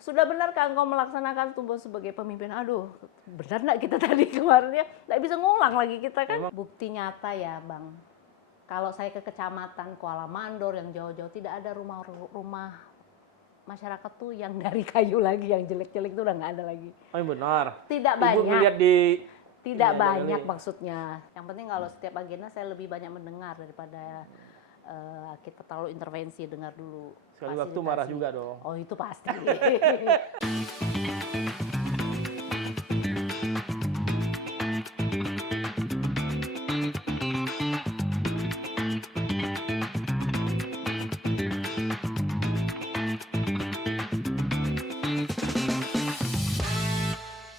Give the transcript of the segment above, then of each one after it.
sudah benarkah engkau melaksanakan tugas sebagai pemimpin? Aduh, benar nggak kita tadi kemarin ya? Nggak bisa ngulang lagi kita kan. Bukti nyata ya Bang, kalau saya ke kecamatan Kuala Mandor yang jauh-jauh, tidak ada rumah masyarakat tuh yang dari kayu lagi, yang jelek-jelek itu udah nggak ada lagi. Oh benar. Tidak Ibu banyak. melihat di Tidak ini banyak kali. maksudnya. Yang penting kalau setiap agenda saya lebih banyak mendengar daripada kita terlalu intervensi, dengar dulu. Sekali waktu marah juga dong. Oh itu pasti.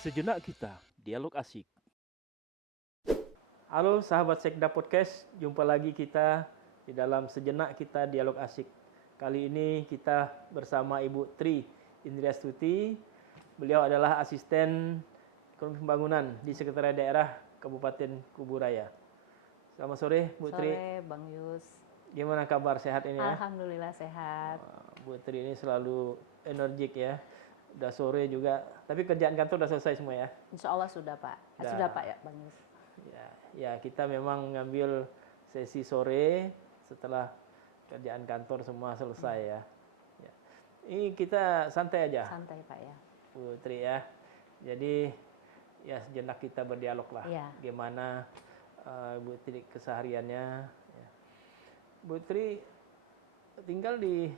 Sejenak kita, dialog asik. Halo sahabat Sekda Podcast, jumpa lagi kita di dalam Sejenak Kita Dialog Asik. Kali ini kita bersama Ibu Tri Indriastuti. Beliau adalah asisten ekonomi pembangunan di Sekretariat Daerah Kabupaten Kuburaya. Selamat sore Bu Tri. Sore Bang Yus. Gimana kabar, sehat ini ya? Alhamdulillah sehat. Bu Tri ini selalu energik ya. Udah sore juga, tapi kerjaan kantor udah selesai semua ya? Insya Allah sudah Pak. Sudah Pak ya Bang Yus. Ya, kita memang ngambil sesi sore setelah kerjaan kantor semua selesai ya. Ini kita santai aja. Santai Pak ya. Bu Tri ya. Jadi ya sejenak kita berdialog lah. Ya. Gimana Bu Tri kesehariannya. Ya. Bu Tri tinggal di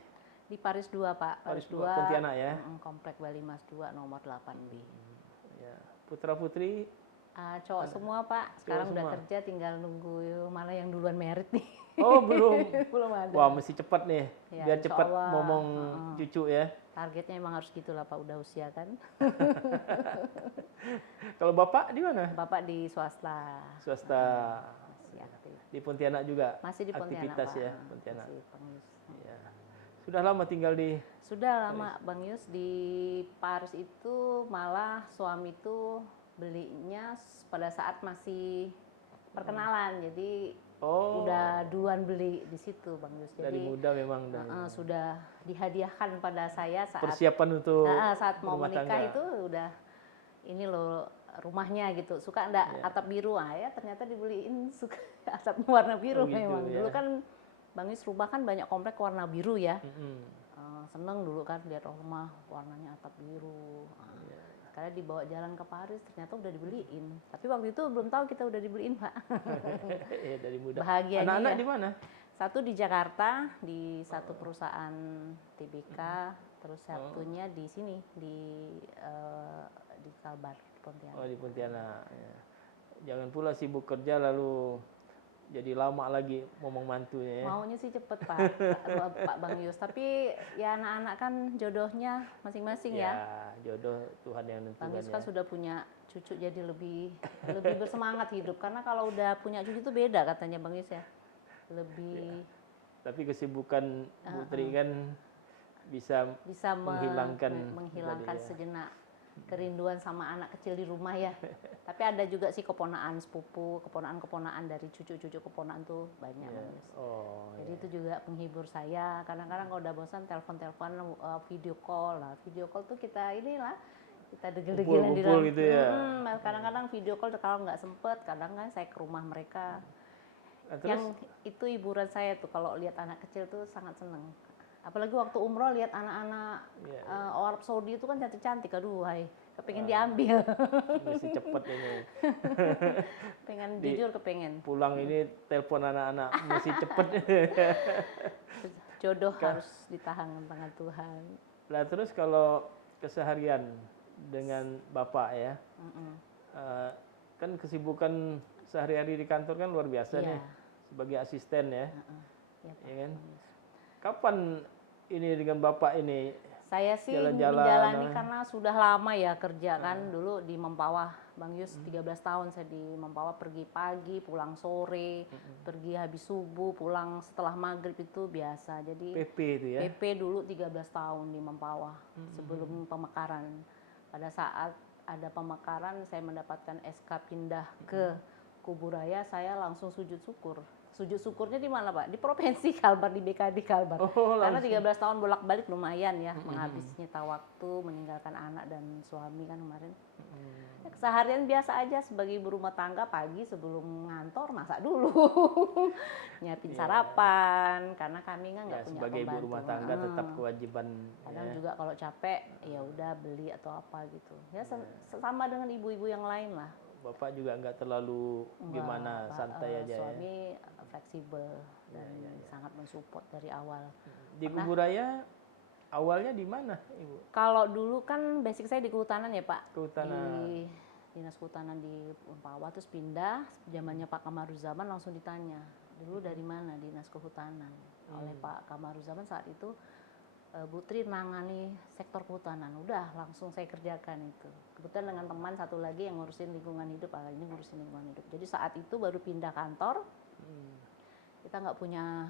Paris 2 Pak. Paris 2 Pontianak ya. Komplek Bali Mas 2 nomor 8B. Ya. Putra putri cowok semua Pak. Sekarang cowok udah semua. kerja, tinggal nunggu mana yang duluan merit nih. Oh belum. Belum ada. Wah mesti cepat nih. Ya, Biar insya cepat Allah. ngomong cucu ya. Targetnya emang harus gitulah Pak, udah usia kan. Kalau Bapak di mana? Bapak di swasta. Swasta. Masih aktif. Di Pontianak juga. Masih di Pontianak Aktivitas Pak. ya Pontianak. Masih Bang Yus. Ya. Sudah lama tinggal di Sudah lama Bang Yus di Paris itu, malah suami itu belinya pada saat masih perkenalan. Jadi udah duluan beli di situ Bang Yus. Jadi dari muda memang sudah dihadiahkan pada saya saat persiapan untuk saat mau rumah menikah tangga. itu udah ini loh rumahnya gitu. Suka enggak atap biru? Ya ternyata dibeliin suka atap warna biru gitu, memang. ya. Dulu kan Bang Yus rumah kan banyak komplek warna biru ya. Seneng dulu kan lihat rumah warnanya atap biru. Karena dibawa jalan ke Paris ternyata udah dibeliin. Tapi waktu itu belum tahu kita udah dibeliin Pak. Ya, dari muda. Bahagianya Anak-anak ya. di mana? Satu di Jakarta di satu perusahaan TBK, terus satunya di sini di Kalbar Pontianak. Oh di Pontianak. Ya. Jangan pula sibuk kerja lalu jadi lama lagi ngomong mantunya ya. Maunya sih cepet Pak Bang Yus. Tapi ya anak-anak kan jodohnya masing-masing ya. Jodoh Tuhan yang nentukan. Bang Yus kan sudah punya cucu jadi lebih bersemangat hidup. Karena kalau udah punya cucu itu beda katanya Bang Yus ya. Lebih. Tapi kesibukan Bu Tri kan bisa menghilangkan sejenak kerinduan sama anak kecil di rumah ya. Tapi ada juga sih keponaan sepupu, keponaan dari cucu-cucu keponaan tuh banyak. Jadi itu juga penghibur saya. Kadang-kadang kalau udah bosan telepon-teleponan, video call lah. Video call tuh kita degil-degilan di dalam. Gitu ya. Kadang-kadang video call kalau nggak sempet, kadang kan saya ke rumah mereka. Yang itu hiburan saya tuh kalau lihat anak kecil tuh sangat seneng. Apalagi waktu umroh lihat anak-anak Arab Saudi itu kan cantik-cantik, aduh hai, kepengen diambil. Mesti cepet ini. Jujur kepengen. Pulang ini telepon anak-anak mesti cepet. Jodoh harus ditahan tangan Tuhan. Lah terus kalau keseharian dengan Bapak ya, kan kesibukan sehari-hari di kantor kan luar biasa nih sebagai asisten ya, ya kan? Kapan ini dengan Bapak ini? Saya sih jalan-jalan, menjalani karena sudah lama ya kerja kan. Dulu di Mempawah, Bang Yus 13 tahun saya di Mempawah, pergi pagi, pulang sore, pergi habis subuh, pulang setelah maghrib itu biasa. Jadi PP itu ya? PP dulu 13 tahun di Mempawah sebelum pemekaran. Pada saat ada pemekaran saya mendapatkan SK pindah ke Kuburaya, saya langsung sujud syukur. sujud syukurnya di mana Pak? Di Provinsi Kalbar, di BKD Kalbar. Karena 13 tahun bolak-balik lumayan ya, menghabis nyita waktu, meninggalkan anak dan suami kan kemarin. Seharian biasa aja sebagai ibu rumah tangga, pagi sebelum ngantor masak dulu, nyiapin sarapan, karena kami kan nggak punya sebagai pembantu. ibu rumah tangga tetap kewajiban. Kadang juga kalau capek ya udah beli atau apa gitu. Ya sama dengan ibu-ibu yang lain lah. Bapak juga nggak terlalu gimana, santai aja suami fleksibel dan sangat mensupport dari awal. Di Kuburaya awalnya di mana, Ibu? Kalau dulu kan basic saya di kehutanan ya Pak. Kehutanan. Di dinas kehutanan di Umpawa, terus pindah zamannya Pak Kamaruzaman, langsung ditanya dulu dari mana dinas kehutanan oleh Pak Kamaruzaman saat itu. Bu Tri nangani sektor kehutanan, udah langsung saya kerjakan itu. Kebetulan dengan teman satu lagi yang ngurusin lingkungan hidup, ini ngurusin lingkungan hidup. Jadi saat itu baru pindah kantor, kita nggak punya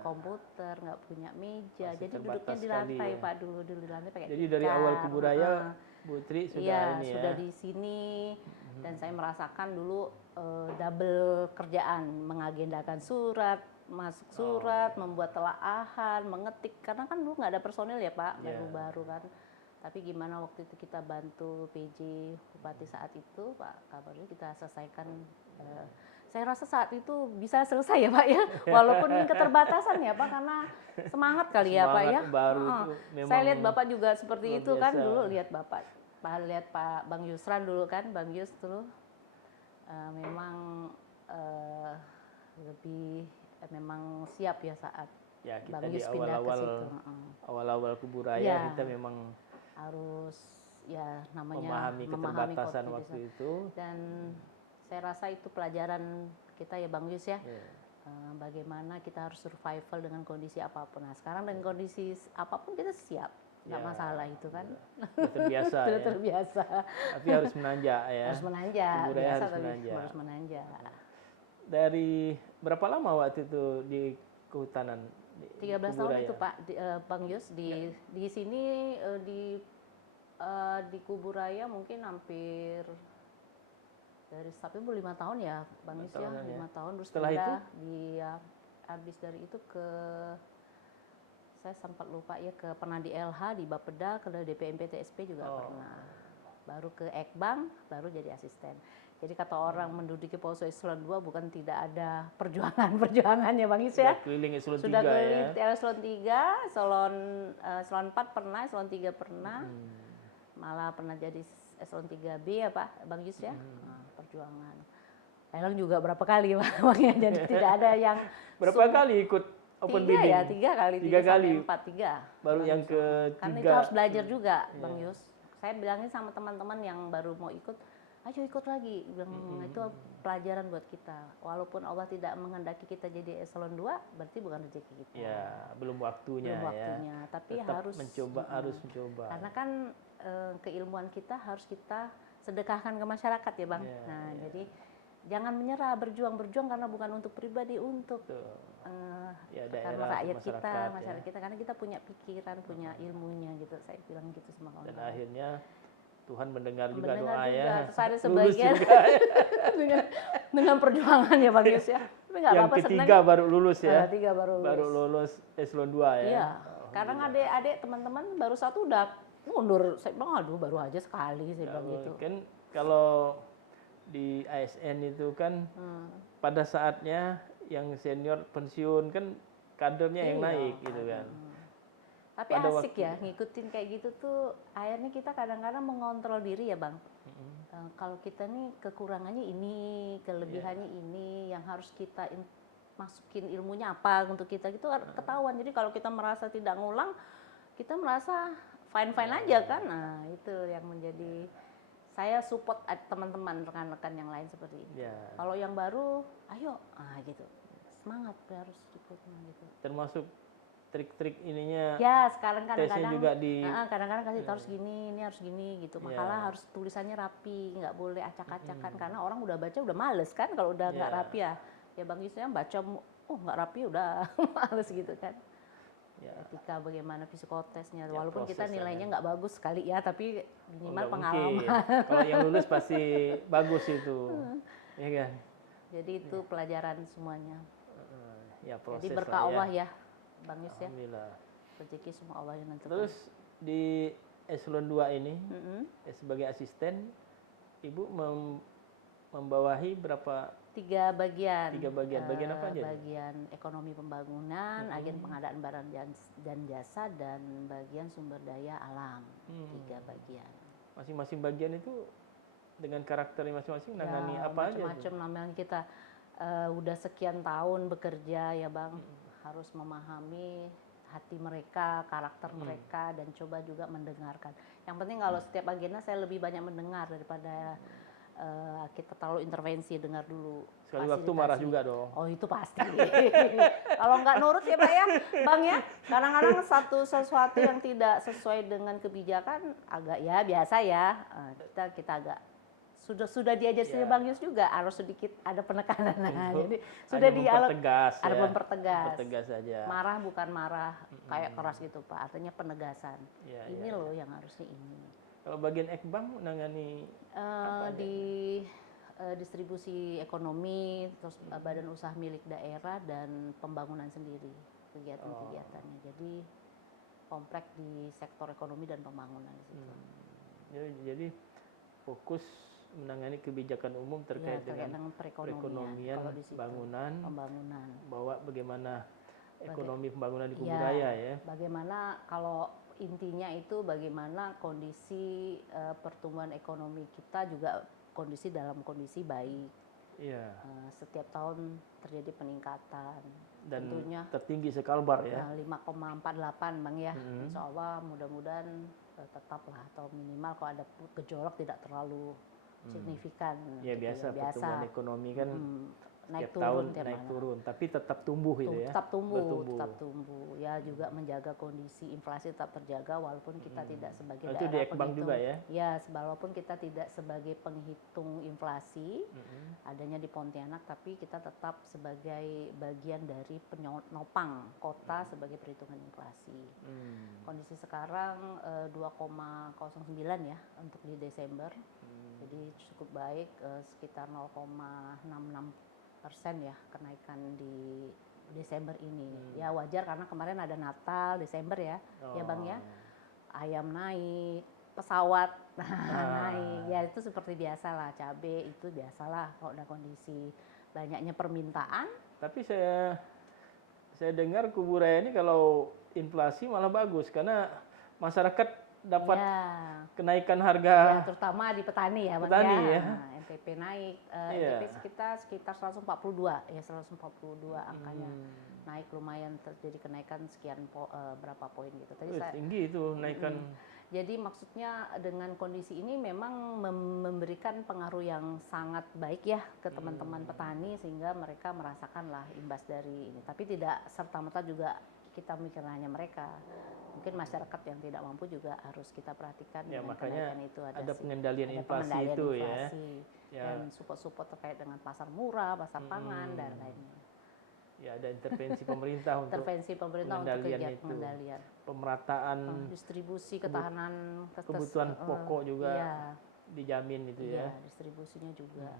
komputer, nggak punya meja, jadi duduknya di lantai Pak, dulu di lantai pakai Jadi dari awal Kuburaya Bu Tri sudah sudah di sini, dan saya merasakan dulu double kerjaan, mengagendakan surat, masuk surat, membuat telaahan, mengetik, karena kan dulu nggak ada personil ya Pak, baru-baru kan. Tapi gimana waktu itu kita bantu PJ Bupati saat itu, Pak Kabarnya kita selesaikan. Saya rasa saat itu bisa selesai ya Pak ya, walaupun keterbatasan ya Pak, karena semangat kali ya Pak ya. Saya lihat Bapak juga seperti itu kan dulu, lihat Bapak, lihat Pak Bang Yusran dulu kan, Bang Yus dulu memang lebih memang siap ya saat kita Bang di Yus pindah ke situ. Awal-awal Kuburaya kita memang harus ya namanya memahami keterbatasan waktu itu, dan saya rasa itu pelajaran kita ya Bang Yus ya. Bagaimana kita harus survival dengan kondisi apapun. Nah sekarang dengan kondisi apapun kita siap, nggak masalah itu kan. Sudah terbiasa. Sudah terbiasa. Tapi harus menanjak ya. Harus menanjak. Kuburaya biasa, harus menanjak. Harus menanjak. Dari berapa lama waktu itu di kehutanan? 13 tahun itu Pak, Bang Yus di sini di Kuburaya mungkin hampir dari tapi 5 tahun ya Bang Yus ya, 5 tahun. Terus setelah itu habis dari itu ke, saya sempat lupa ya, pernah di LH, di Bapeda, ke DPMP TSP juga pernah. Baru ke Ekbang, baru jadi asisten. Jadi kata orang menduduki posisi eselon 2 bukan tidak ada perjuangannya Bang Yus ya. Keliling eselon 3 sudah keliling eselon 3, eselon 4 pernah, eselon 3 pernah. Malah pernah jadi eselon 3B ya Pak Bang Yus ya. Perjuangan. Lelang juga berapa kali Pak, jadi tidak ada yang berapa kali ikut open bidding? Ya, 3 kali, 3 kali. 4, 3. Baru yang ketiga. Karena itu harus belajar juga Bang Yus. Saya bilangin sama teman-teman yang baru mau ikut, ayo ikut lagi. Bilang itu pelajaran buat kita. Walaupun Allah tidak menghendaki kita jadi eselon 2, berarti bukan rezeki kita. Ya, belum waktunya ya. Tapi tetap harus mencoba, harus mencoba. Karena kan keilmuan kita harus kita sedekahkan ke masyarakat ya Bang. Jadi jangan menyerah, berjuang karena bukan untuk pribadi, untuk daerah, rakyat kita, masyarakat ya. kita, karena kita punya pikiran, punya ilmunya gitu. Saya bilang gitu sama kawan. Dan akhirnya Tuhan mendengar juga doa ya. Terus ada sebagian dengan perjuangan ya Bang Yus ya. Tapi nggak yang apa-apa, ketiga senang. Baru lulus ya. Ketiga baru lulus eselon 2 ya. Iya. Kadang adik-adik teman-teman baru satu udah mundur. Saya bilang aduh baru aja sekali, saya bilang gitu. Kan kalau di ASN itu kan pada saatnya yang senior pensiun kan kadernya yang naik gitu kan. Tapi asik ya ngikutin kayak gitu tuh, akhirnya kita kadang-kadang mengontrol diri ya Bang. Kalau kita nih kekurangannya ini, kelebihannya ini, yang harus kita masukin ilmunya apa untuk kita gitu ketahuan. Jadi kalau kita merasa tidak ngulang, kita merasa fine-fine aja kan. Nah itu yang menjadi saya support teman-teman, rekan-rekan yang lain seperti ini. Kalau yang baru, ayo, gitu, semangat harus ikut gitu. Termasuk trik-trik ininya. Ya sekarang kadang-kadang juga di. Kadang-kadang kasih harus gini, ini harus gini gitu. Makalah harus tulisannya rapi, nggak boleh acak-acakan karena orang udah baca udah males kan kalau udah nggak rapi ya. Ya Bang Yusnya baca, nggak rapi udah males gitu kan. Ketika bagaimana psikotesnya, walaupun kita nilainya nggak bagus sekali ya, tapi minimal pengalaman. Kalau yang lulus pasti bagus itu, ya kan? Jadi itu pelajaran semuanya. Ya proses Jadi berkah lah Allah ya, Bang Yus ya. Alhamdulillah. Rezeki semua Allah yang nentukan. Terus di eselon 2 ini sebagai asisten, Ibu membawahi berapa? 3 bagian. 3 bagian. Bagian apa aja? Bagian ekonomi pembangunan, agen pengadaan barang dan jasa, dan bagian sumber daya alam. 3 bagian. Masing-masing bagian itu dengan karakternya masing-masing nangani apa aja? Macam-macam, namanya kita udah sekian tahun bekerja ya Bang, harus memahami hati mereka, karakter mereka, dan coba juga mendengarkan. Yang penting kalau setiap agenda saya lebih banyak mendengar daripada kita terlalu intervensi, dengar dulu. Sekali waktu marah juga dong. Oh itu pasti. Kalau nggak nurut ya Pak ya, Bang ya. Kadang-kadang sesuatu yang tidak sesuai dengan kebijakan agak ya biasa ya. Kita agak sudah diajar sih Bang Yus juga harus sedikit ada penekanan. Jadi sudah mempertegas, ada mempertegas. Mempertegas saja. Marah bukan marah kayak keras gitu Pak, artinya penegasan. Ini loh yang harusnya ini. Kalau bagian Ekbang menangani di distribusi ekonomi, terus badan usaha milik daerah dan pembangunan sendiri kegiatan-kegiatannya. Jadi kompleks di sektor ekonomi dan pembangunan di situ. Jadi fokus menangani kebijakan umum terkait dengan perekonomian, pembangunan, bawa bagaimana ekonomi pembangunan di Kubudaya ya. Bagaimana kalau intinya itu bagaimana kondisi pertumbuhan ekonomi kita juga dalam kondisi baik. Setiap tahun terjadi peningkatan. Dan tentunya tertinggi sekalbar ya. 5,48 Bang ya. Insya Allah mudah-mudahan tetaplah atau minimal kalau ada gejolak tidak terlalu signifikan. Ya gitu biasa pertumbuhan ekonomi kan naik turun, tapi tetap tumbuh itu ya. Tetap tumbuh. Ya juga menjaga kondisi inflasi tetap terjaga walaupun kita tidak sebagai daerah itu di Ekbang juga ya. Ya, walaupun kita tidak sebagai penghitung inflasi adanya di Pontianak, tapi kita tetap sebagai bagian dari penopang kota sebagai perhitungan inflasi. Kondisi sekarang 2,09 ya untuk di Desember. Jadi cukup baik, sekitar 0,66% ya kenaikan di Desember ini. Ya wajar karena kemarin ada Natal Desember ya, ya Bang ya. Ayam naik, pesawat naik, ya itu seperti biasa lah. Cabai itu biasalah kalau ada kondisi banyaknya permintaan. Tapi saya dengar Kuburaya ini kalau inflasi malah bagus karena masyarakat dapat kenaikan harga, terutama di petani ya, NTP naik, NTP sekitar 142 ya, 142 angkanya naik, lumayan terjadi kenaikan sekian berapa poin gitu. Tinggi itu naikkan. Jadi maksudnya dengan kondisi ini memang memberikan pengaruh yang sangat baik ya ke teman-teman petani sehingga mereka merasakanlah imbas dari ini. Tapi tidak serta-merta juga kita mikir hanya mereka. Mungkin masyarakat yang tidak mampu juga harus kita perhatikan. Ya makanya itu ada pengendalian inflasi itu ya. Dan support terkait dengan pasar murah, pasar pangan dan lainnya. Ya ada intervensi pemerintah untuk kegiatan pengendalian. Pemerataan distribusi ketahanan kebutuhan pokok juga dijamin itu ya. Distribusinya juga.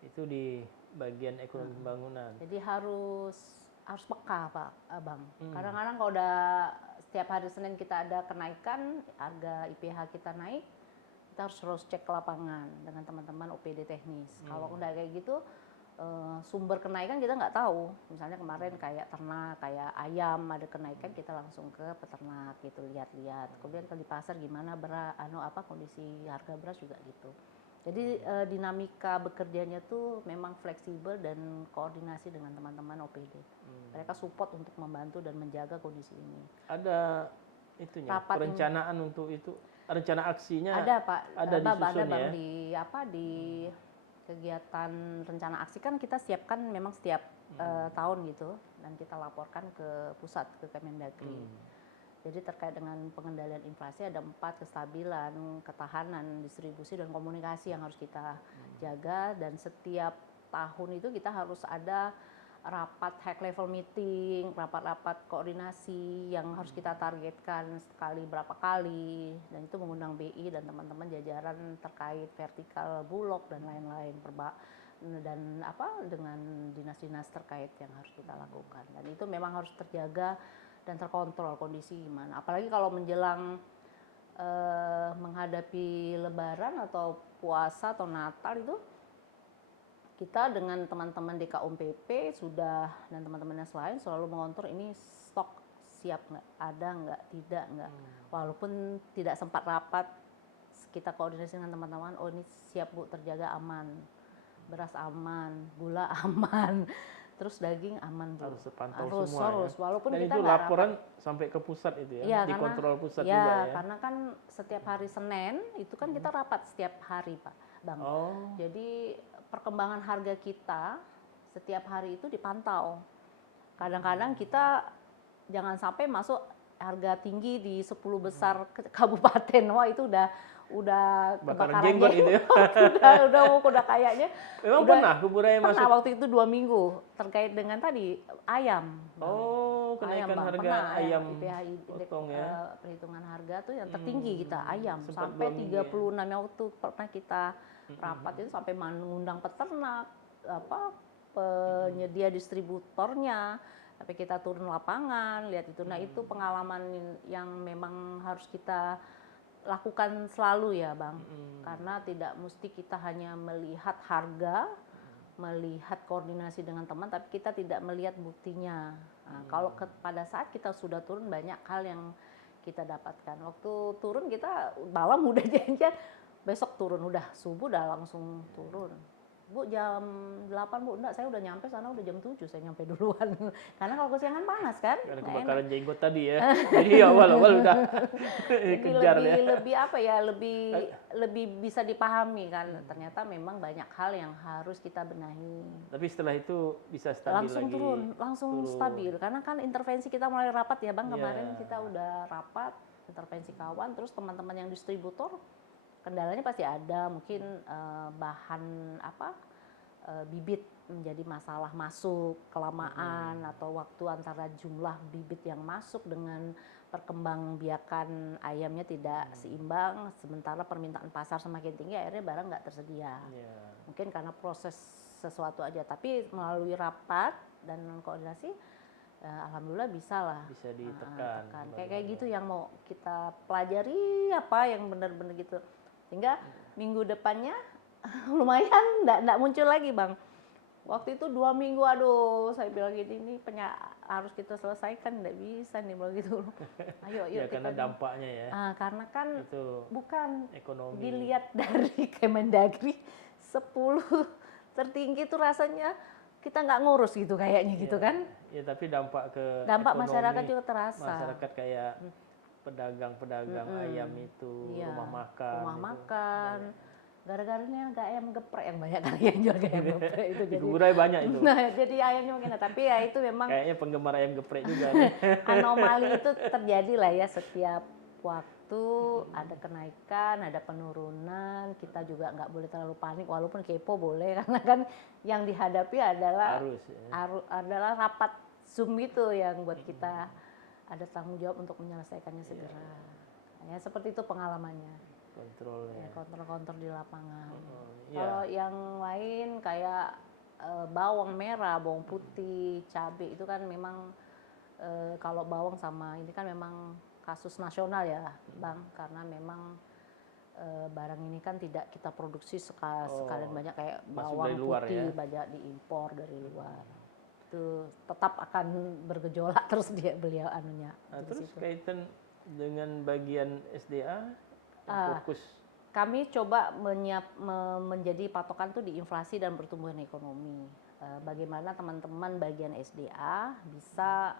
Itu di bagian ekonomi pembangunan. Jadi harus peka Pak Abang. Kadang-kadang kalau udah setiap hari Senin kita ada kenaikan harga IPH kita naik, kita harus cek ke lapangan dengan teman-teman OPD teknis. Kalau udah kayak gitu sumber kenaikan kita nggak tahu. Misalnya kemarin kayak ternak, kayak ayam ada kenaikan, kita langsung ke peternak gitu lihat-lihat. Kemudian kalau di pasar gimana kondisi harga beras juga gitu. Jadi dinamika bekerjanya tuh memang fleksibel dan koordinasi dengan teman-teman OPD. Mereka support untuk membantu dan menjaga kondisi ini. Ada perencanaan untuk itu, rencana aksinya ada Pak, ada disusun ya. Di kegiatan rencana aksi kan kita siapkan memang setiap tahun gitu dan kita laporkan ke pusat, ke Kemendagri. Jadi terkait dengan pengendalian inflasi ada 4: kestabilan, ketahanan, distribusi, dan komunikasi yang harus kita jaga. Dan setiap tahun itu kita harus ada rapat high level meeting, rapat-rapat koordinasi yang harus kita targetkan sekali berapa kali, dan itu mengundang BI dan teman-teman jajaran terkait vertikal Bulog dan lain-lain, dan dengan dinas-dinas terkait yang harus kita lakukan. Dan itu memang harus terjaga dan terkontrol kondisi gimana. Apalagi kalau menjelang menghadapi Lebaran atau puasa atau Natal itu, kita dengan teman-teman DKUMPP sudah dan teman-teman yang lain selalu mengontrol ini stok siap nggak, ada nggak, tidak nggak. Walaupun tidak sempat rapat, kita koordinasi dengan teman-teman, oh ini siap Bu, terjaga aman, beras aman, gula aman, terus daging aman Bu. Harus terpantau semua harus. ya. Walaupun dan kita itu nggak laporan rapat. sampai ke pusat itu ya, Ya, dikontrol pusat ya, juga ya. karena kan setiap hari Senin itu kan kita rapat setiap hari Pak Bang. Oh. Jadi perkembangan harga kita setiap hari itu dipantau. Kadang-kadang kita jangan sampai masuk harga tinggi di 10 besar kabupaten. Wah, itu udah Bakaran jenggot itu ya. udah kayaknya. Memang pernah kuburai masuk? Pernah, waktu itu 2 minggu terkait dengan tadi ayam. Oh, kenaikan Bang. harga Pernah, ayam IPHI, potong ya. perhitungan harga tuh yang tertinggi kita ayam sempat sampai 2 minggu 36 yang waktu pernah kita rapat itu sampai mengundang peternak, penyedia distributornya, sampai kita turun lapangan lihat itu. Nah, itu pengalaman yang memang harus kita lakukan selalu ya Bang, karena tidak mesti kita hanya melihat harga, melihat koordinasi dengan teman, tapi kita tidak melihat buktinya. Nah, kalau pada saat kita sudah turun, banyak hal yang kita dapatkan. Waktu turun kita malam udah janjian, besok turun, udah subuh udah langsung turun. Bu, jam 8 Bu, enggak, saya udah nyampe sana udah jam 7 saya nyampe duluan. Karena kalau kesiangan panas kan. Karena kebakaran jenggot tadi ya. Jadi awal-awal udah kejar ya. Lebih bisa dipahami kan. Ternyata memang banyak hal yang harus kita benahi. Tapi setelah itu bisa stabil langsung lagi. Langsung stabil. Karena kan intervensi kita mulai rapat ya Bang, kemarin kita udah rapat, intervensi kawan, terus teman-teman yang distributor kendalanya pasti ada, mungkin bahan bibit menjadi masalah masuk, kelamaan atau waktu antara jumlah bibit yang masuk dengan perkembangbiakan ayamnya tidak seimbang, sementara permintaan pasar semakin tinggi, akhirnya barang nggak tersedia. Mungkin karena proses sesuatu aja, tapi melalui rapat dan koordinasi, alhamdulillah bisa ditekan. Kayak gitu yang mau kita pelajari, apa yang benar-benar gitu. Sehingga minggu depannya lumayan enggak muncul lagi Bang. Waktu itu 2 minggu, aduh saya bilang gini, ini harus kita selesaikan, enggak bisa nih bilang gitu. Ayo ya, kita karena dampaknya ya. Karena kan itu bukan ekonomi. Dilihat dari Kemendagri 10 tertinggi tuh rasanya kita nggak ngurus gitu kayaknya gitu kan. Ya, tapi dampak ekonomi, masyarakat juga terasa. Masyarakat kayak pedagang ayam itu, rumah makan. Gara-garanya nggak ayam geprek yang banyak kali yang jual ayam geprek itu. Di Kuburai banyak itu. Nah, jadi ayamnya mungkin, tapi ya itu memang kayaknya penggemar ayam geprek juga. Anomali itu terjadi lah ya, setiap waktu ada kenaikan, ada penurunan. Kita juga nggak boleh terlalu panik, walaupun kepo boleh, karena kan yang dihadapi adalah adalah rapat Zoom itu yang buat kita ada tanggung jawab untuk menyelesaikannya segera. Ya, seperti itu pengalamannya. Kontrol di lapangan. Kalau yang lain kayak bawang merah, bawang putih, cabai itu kan memang kalau bawang sama ini kan memang kasus nasional ya Bang, karena memang barang ini kan tidak kita produksi sekalian banyak kayak bawang putih, banyak diimpor dari luar. Itu tetap akan bergejolak terus beliau anunya. Terus kaitan dengan bagian SDA fokus. Kami coba menjadi patokan tuh di inflasi dan pertumbuhan ekonomi. Bagaimana teman-teman bagian SDA bisa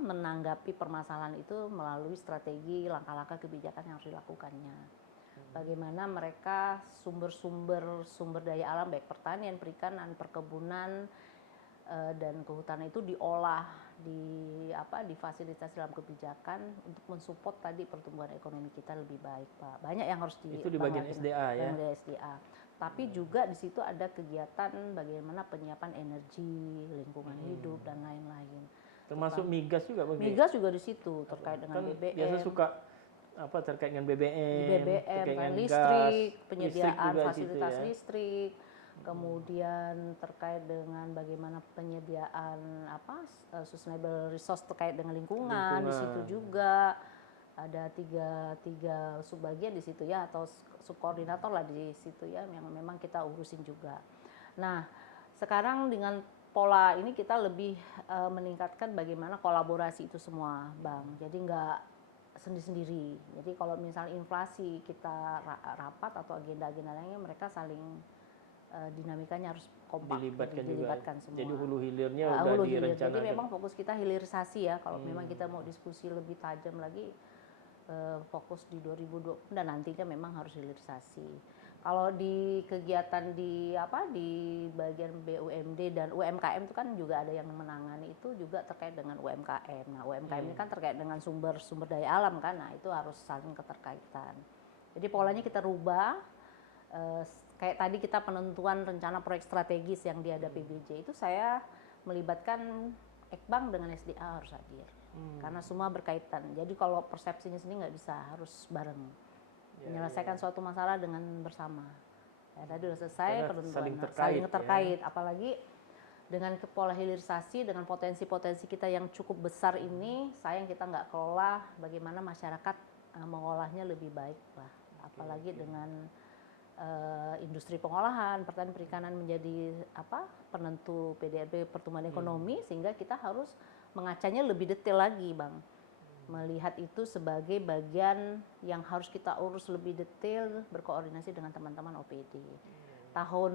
menanggapi permasalahan itu melalui strategi langkah-langkah kebijakan yang harus dilakukannya. Bagaimana mereka sumber daya alam baik pertanian, perikanan, perkebunan dan kehutanan itu diolah, difasilitasi dalam kebijakan untuk mensupport tadi pertumbuhan ekonomi kita lebih baik, Pak. Banyak yang harus itu di bagian SDA ya. SDA. Tapi juga di situ ada kegiatan bagaimana penyiapan energi, lingkungan hidup dan lain-lain. Termasuk migas juga bagi. Migas juga di situ terkait dengan BBM. Biasa suka terkait dengan BBM, listrik, penyediaan fasilitas listrik. Kemudian terkait dengan bagaimana penyediaan sustainable resource terkait dengan lingkungan. Di situ juga ada tiga subbagian di situ ya, atau subkoordinator lah di situ ya, yang memang kita urusin juga. Nah, sekarang dengan pola ini kita lebih meningkatkan bagaimana kolaborasi itu semua, Bang. Jadi nggak sendiri-sendiri. Jadi kalau misalnya inflasi kita rapat atau agenda-agenda lainnya, mereka saling dinamikanya harus kompak, dilibatkan semua. Jadi hulu hilirnya udah direncanakan. Jadi memang fokus kita hilirisasi ya. Kalau memang kita mau diskusi lebih tajam lagi, fokus di 2020 dan nantinya memang harus hilirisasi. Kalau di kegiatan di bagian BUMD dan UMKM itu kan juga ada yang menangani, itu juga terkait dengan UMKM. Nah, UMKM ini kan terkait dengan sumber daya alam kan. Nah, itu harus saling keterkaitan. Jadi polanya kita rubah. Kayak tadi kita penentuan rencana proyek strategis yang di ada PBJ, itu saya melibatkan Ekbank dengan SDA harus hadir. Karena semua berkaitan. Jadi kalau persepsinya sendiri nggak bisa, harus bareng. Menyelesaikan suatu masalah dengan bersama. Ya, tadi udah selesai penentuan. Saling terkait. Ya. Apalagi dengan pola hilirisasi, dengan potensi-potensi kita yang cukup besar ini, sayang kita nggak kelola bagaimana masyarakat mengolahnya lebih baik lah. Apalagi dengan industri pengolahan, pertanian perikanan menjadi penentu PDRB pertumbuhan ekonomi, sehingga kita harus mengacanya lebih detail lagi, Bang. Melihat itu sebagai bagian yang harus kita urus lebih detail, berkoordinasi dengan teman-teman OPD. Tahun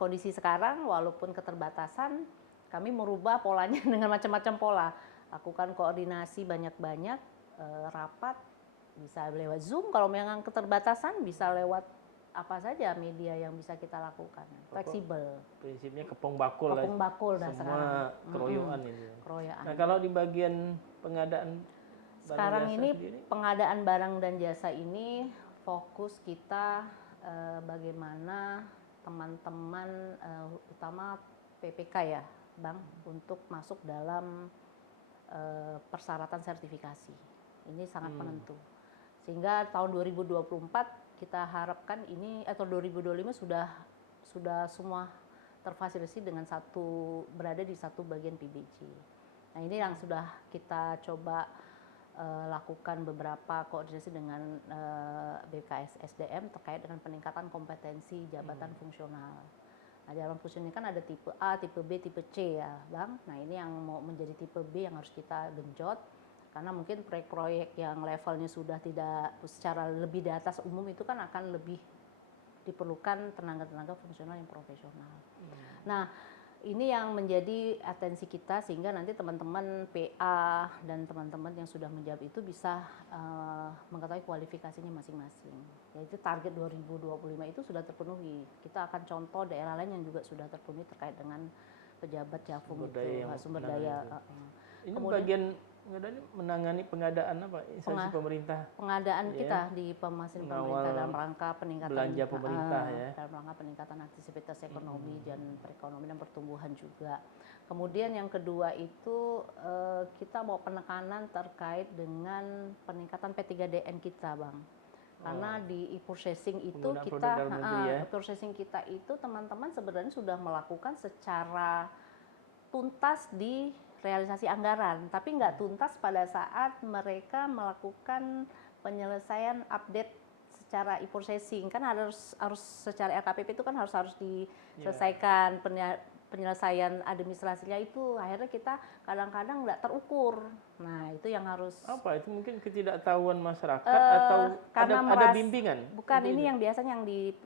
kondisi sekarang, walaupun keterbatasan, kami merubah polanya dengan macam-macam pola. Lakukan koordinasi banyak-banyak, rapat, bisa lewat Zoom, kalau memang keterbatasan bisa lewat apa saja media yang bisa kita lakukan, fleksibel. Prinsipnya kepong bakul dah semua sekarang. keroyokan ini. Keroyokan. Nah, kalau di bagian pengadaan sekarang ini sendiri, pengadaan barang dan jasa ini fokus kita bagaimana teman-teman utama PPK ya, Bang, untuk masuk dalam persyaratan sertifikasi. Ini sangat penentu. Sehingga tahun 2024 kita harapkan ini atau 2025 sudah semua terfasilitasi dengan berada di satu bagian PBJ. Nah, ini yang sudah kita coba lakukan beberapa koordinasi dengan BKS SDM terkait dengan peningkatan kompetensi jabatan fungsional. Nah, dalam fungsi ini kan ada tipe A, tipe B, tipe C ya, Bang. Nah, ini yang mau menjadi tipe B yang harus kita genjot. Karena mungkin proyek-proyek yang levelnya sudah tidak secara lebih di atas umum itu kan akan lebih diperlukan tenaga-tenaga fungsional yang profesional. Nah, ini yang menjadi atensi kita sehingga nanti teman-teman PA dan teman-teman yang sudah menjawab itu bisa mengetahui kualifikasinya masing-masing. Yaitu target 2025 itu sudah terpenuhi. Kita akan contoh daerah lain yang juga sudah terpenuhi terkait dengan pejabat Jafung sumber daya. Ini bagian menangani pengadaan instansi pemerintah. Pengadaan kita di pemasin pemerintah dalam rangka peningkatan belanja pemerintah dalam rangka peningkatan aktivitas ekonomi dan perekonomian dan pertumbuhan juga. Kemudian yang kedua itu kita mau penekanan terkait dengan peningkatan P3DN kita, Bang. Karena di e-processing itu processing kita itu teman-teman sebenarnya sudah melakukan secara tuntas di realisasi anggaran, tapi nggak tuntas pada saat mereka melakukan penyelesaian update secara e-processing. Kan harus secara LKPP itu kan harus diselesaikan penyelesaian administrasinya, itu akhirnya kita kadang-kadang nggak terukur. Nah, itu yang harus itu mungkin ketidaktahuan masyarakat atau ada bimbingan? Bukan, ini yang biasanya yang di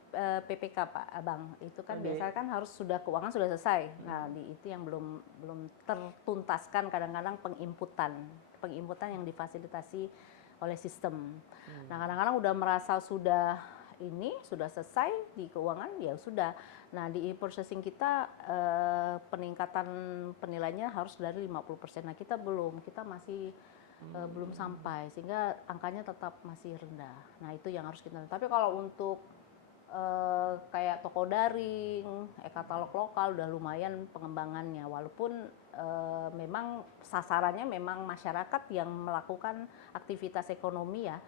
PPK Pak Abang itu kan biasanya kan harus keuangan sudah selesai. Nah, itu yang belum tertuntaskan, kadang-kadang penginputan yang difasilitasi oleh sistem. Nah, kadang-kadang udah merasa sudah selesai di keuangan, ya sudah. Nah, di e-processing kita peningkatan penilaiannya harus dari 50%. Nah, kita masih belum sampai, sehingga angkanya tetap masih rendah. Nah, itu yang harus kita. Tapi kalau untuk kayak toko daring, e-katalog lokal udah lumayan pengembangannya, walaupun memang sasarannya memang masyarakat yang melakukan aktivitas ekonomi ya.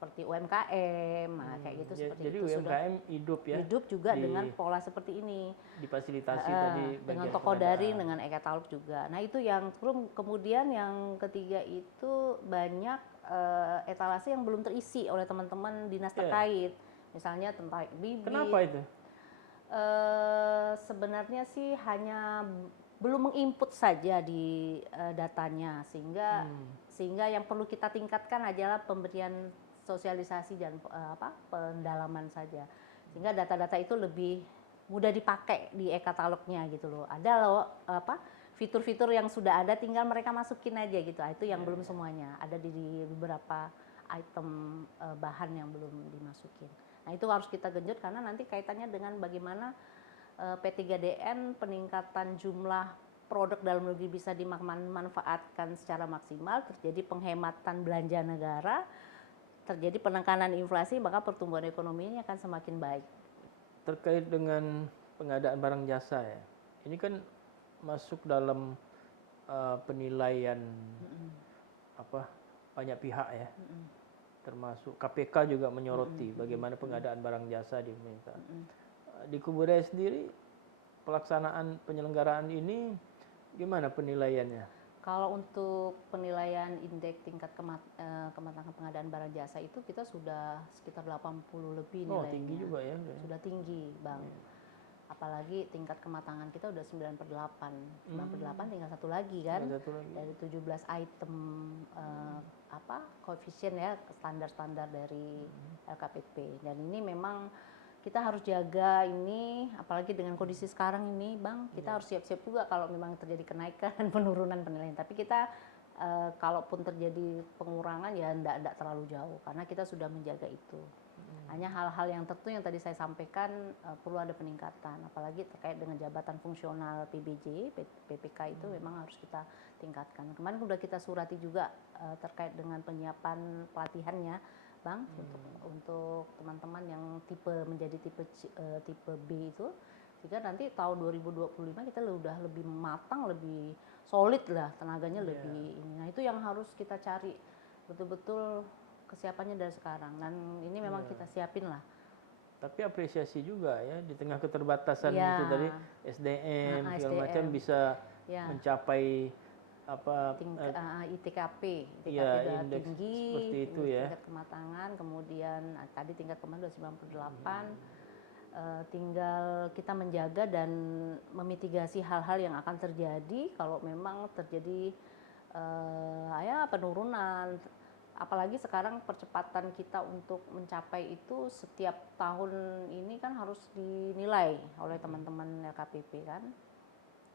seperti UMKM, nah, kayak gitu seperti jadi itu UMKM hidup ya. Hidup juga dengan pola seperti ini. Difasilitasi tadi Dengan bagian toko pengadaan. daring, dengan e-katalog juga. Nah itu yang kemudian yang ketiga itu banyak etalase yang belum terisi oleh teman-teman dinas terkait. Misalnya tentang bibit. Kenapa itu? Sebenarnya sih hanya belum menginput saja di datanya, sehingga yang perlu kita tingkatkan adalah pemberian sosialisasi dan pendalaman saja, sehingga data-data itu lebih mudah dipakai di e-katalognya gitu loh. Ada loh fitur-fitur yang sudah ada, tinggal mereka masukin aja gitu. Itu yang belum semuanya ada di beberapa item bahan yang belum dimasukin. Nah itu harus kita genjot karena nanti kaitannya dengan bagaimana P3DN peningkatan jumlah produk dalam negeri bisa dimanfaatkan secara maksimal, terjadi penghematan belanja negara, terjadi penekanan inflasi, maka pertumbuhan ekonominya akan semakin baik. Terkait dengan pengadaan barang jasa ya, ini kan masuk dalam penilaian banyak pihak ya. Termasuk KPK juga menyoroti bagaimana pengadaan barang jasa di pemerintah. Di Kubudaya sendiri pelaksanaan penyelenggaraan ini gimana penilaiannya? Kalau untuk penilaian indeks tingkat kematangan pengadaan barang jasa itu kita sudah sekitar 80 lebih nilainya. Oh, tinggi juga ya. Sudah tinggi, Bang. Apalagi tingkat kematangan kita udah 9/8. 9/8 tinggal satu lagi kan. Dari 17 item koefisien ya, standar-standar dari LKPP. Dan ini memang kita harus jaga ini, apalagi dengan kondisi sekarang ini, Bang, kita harus siap-siap juga kalau memang terjadi kenaikan dan penurunan penilaian. Tapi kita kalaupun terjadi pengurangan ya enggak terlalu jauh karena kita sudah menjaga itu. Hanya hal-hal yang tertentu yang tadi saya sampaikan perlu ada peningkatan, apalagi terkait dengan jabatan fungsional PBJ, PPK itu memang harus kita tingkatkan. Kemarin sudah kita surati juga terkait dengan penyiapan pelatihannya, Bang, untuk teman-teman yang menjadi tipe B itu, sehingga nanti tahun 2025 kita udah lebih matang, lebih solid lah, tenaganya lebih ini. Nah itu yang harus kita cari betul-betul kesiapannya dari sekarang, dan ini memang kita siapin lah. Tapi apresiasi juga ya di tengah keterbatasan itu tadi SDM segala macam bisa mencapai ITKP ya, udah tinggi, seperti itu ya. Tingkat kematangan, kemudian tadi tingkat kematangan udah 98. Tinggal kita menjaga dan memitigasi hal-hal yang akan terjadi kalau memang terjadi penurunan. Apalagi sekarang percepatan kita untuk mencapai itu setiap tahun ini kan harus dinilai oleh teman-teman LKPP kan.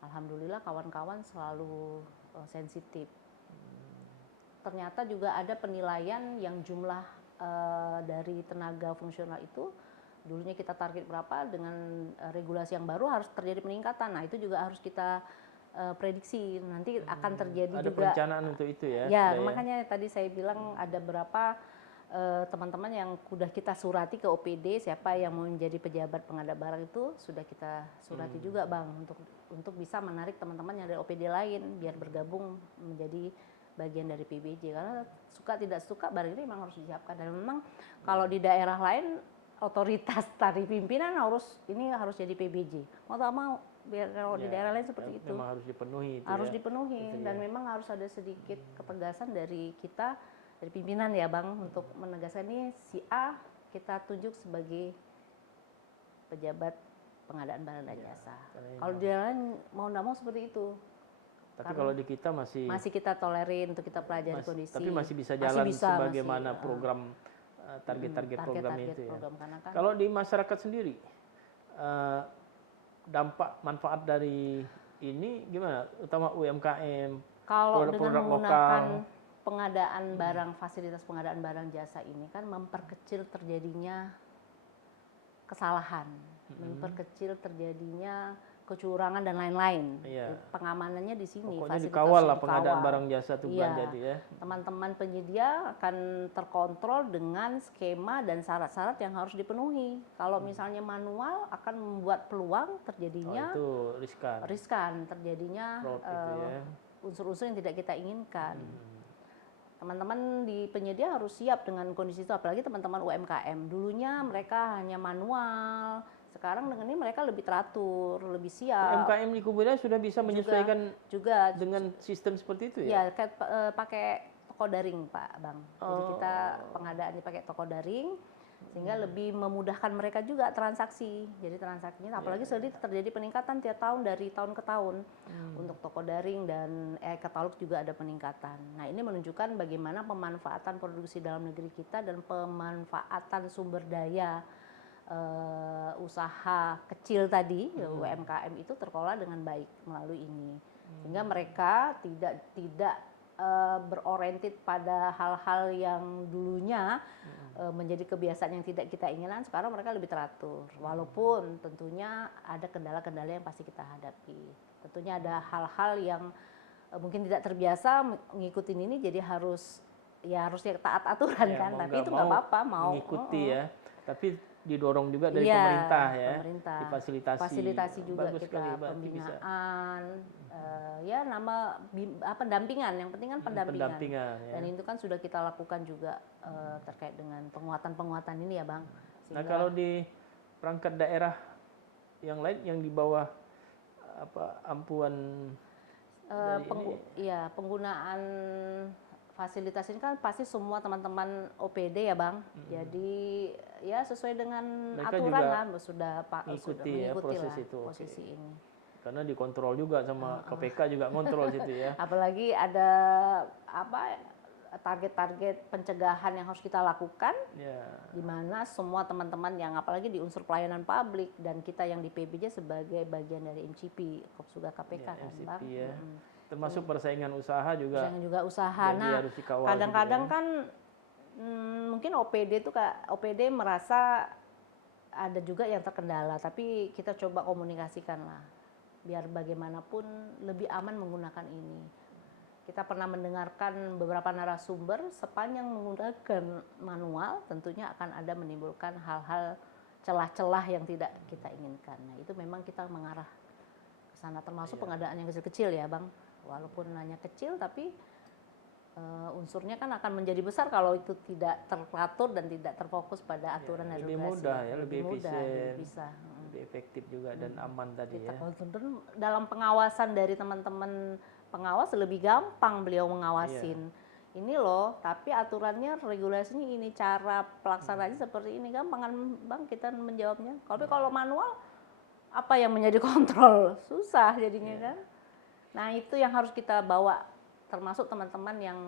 Alhamdulillah kawan-kawan selalu sensitif. Ternyata juga ada penilaian yang jumlah dari tenaga fungsional itu dulunya kita target berapa, dengan regulasi yang baru harus terjadi peningkatan. Nah itu juga harus kita prediksi nanti akan terjadi ada juga. perencanaan untuk itu ya. Ya, makanya tadi saya bilang ada berapa teman-teman yang sudah kita surati ke OPD, siapa yang mau menjadi pejabat pengadaan barang itu sudah kita surati juga, Bang, untuk bisa menarik teman-teman yang dari OPD lain biar bergabung menjadi bagian dari PBJ, karena suka tidak suka barang ini memang harus disiapkan. Dan memang kalau di daerah lain otoritas dari pimpinan harus jadi PBJ, mau tak mau, biar kalau di daerah lain seperti itu memang harus dipenuhi itu dipenuhi itu dan memang harus ada sedikit ketegasan dari kita, dari pimpinan ya, Bang, untuk menegaskan ini si A kita tunjuk sebagai pejabat pengadaan barang dan jasa. Kalau di daerah lain mau nggak mau seperti itu. Tapi kalau di kita masih kita tolerin untuk kita pelajari kondisi. Tapi masih bisa jalan sebagaimana program target-target program itu ya. Kan, kalau di masyarakat sendiri dampak manfaat dari ini gimana? Utama UMKM, kalau dengan menggunakan pengadaan barang, fasilitas pengadaan barang jasa ini kan memperkecil terjadinya kesalahan, memperkecil terjadinya kecurangan dan lain-lain. Pengamanannya di sini. Pokoknya dikawal lah pengadaan barang jasa itu belanja ya. Teman-teman penyedia akan terkontrol dengan skema dan syarat-syarat yang harus dipenuhi. Kalau misalnya manual akan membuat peluang terjadinya itu riskan terjadinya unsur-unsur yang tidak kita inginkan. teman-teman di penyedia harus siap dengan kondisi itu, apalagi teman-teman UMKM. Dulunya mereka hanya manual, sekarang dengan ini mereka lebih teratur, lebih siap. UMKM di Kuburaya sudah bisa menyesuaikan juga dengan sistem seperti itu ya? Ya, pakai toko daring Pak Bang. Jadi kita pengadaannya pakai toko daring, sehingga lebih memudahkan mereka juga transaksi. Jadi transaksinya, apalagi terjadi peningkatan tiap tahun dari tahun ke tahun untuk toko daring dan e-katalog juga ada peningkatan. Nah ini menunjukkan bagaimana pemanfaatan produksi dalam negeri kita dan pemanfaatan sumber daya usaha kecil tadi UMKM itu terkelola dengan baik melalui ini, sehingga mereka tidak beroriented pada hal-hal yang dulunya menjadi kebiasaan yang tidak kita inginkan. Sekarang mereka lebih teratur, walaupun tentunya ada kendala-kendala yang pasti kita hadapi. Tentunya ada hal-hal yang mungkin tidak terbiasa mengikuti ini, jadi harus taat aturan kan. Tapi itu nggak apa-apa, mau mengikuti ya. Tapi didorong juga dari pemerintah ya, fasilitasi juga. Bagus kita sekali, pembinaan, pendampingan. Yang penting kan pendampingan ya. Dan itu kan sudah kita lakukan juga terkait dengan penguatan ini ya Bang. Nah kalau di perangkat daerah yang lain yang di bawah ampuan penggunaan fasilitas ini kan pasti semua teman-teman OPD ya Bang. Jadi ya sesuai dengan mereka aturan lah, sudah mengikuti posisi ini. Karena dikontrol juga sama KPK juga ngontrol situ ya. Apalagi ada target-target pencegahan yang harus kita lakukan, di mana semua teman-teman yang apalagi di unsur pelayanan publik dan kita yang di PBJ sebagai bagian dari MCP, Kopsuga KPK kan Bang. Ya. Termasuk persaingan usaha juga. Nah, kadang-kadang kan mungkin OPD merasa ada juga yang terkendala, tapi kita coba komunikasikan lah, biar bagaimanapun lebih aman menggunakan ini. Kita pernah mendengarkan beberapa narasumber, sepanjang menggunakan manual tentunya akan ada menimbulkan hal-hal celah-celah yang tidak kita inginkan. Nah itu memang kita mengarah ke sana, termasuk pengadaan yang kecil-kecil ya Bang. Walaupun hanya kecil, tapi unsurnya kan akan menjadi besar kalau itu tidak teratur dan tidak terfokus pada aturan dan regulasi. Lebih mudah ya, lebih efisien, bisa. lebih efektif juga dan aman tadi ya. Dalam pengawasan dari teman-teman pengawas lebih gampang beliau mengawasin. Ini loh, tapi aturannya, regulasinya ini, cara pelaksanaannya seperti ini, gampang kan Bang kita menjawabnya. Tapi kalau manual, apa yang menjadi kontrol? Susah jadinya kan. Nah itu yang harus kita bawa, termasuk teman-teman yang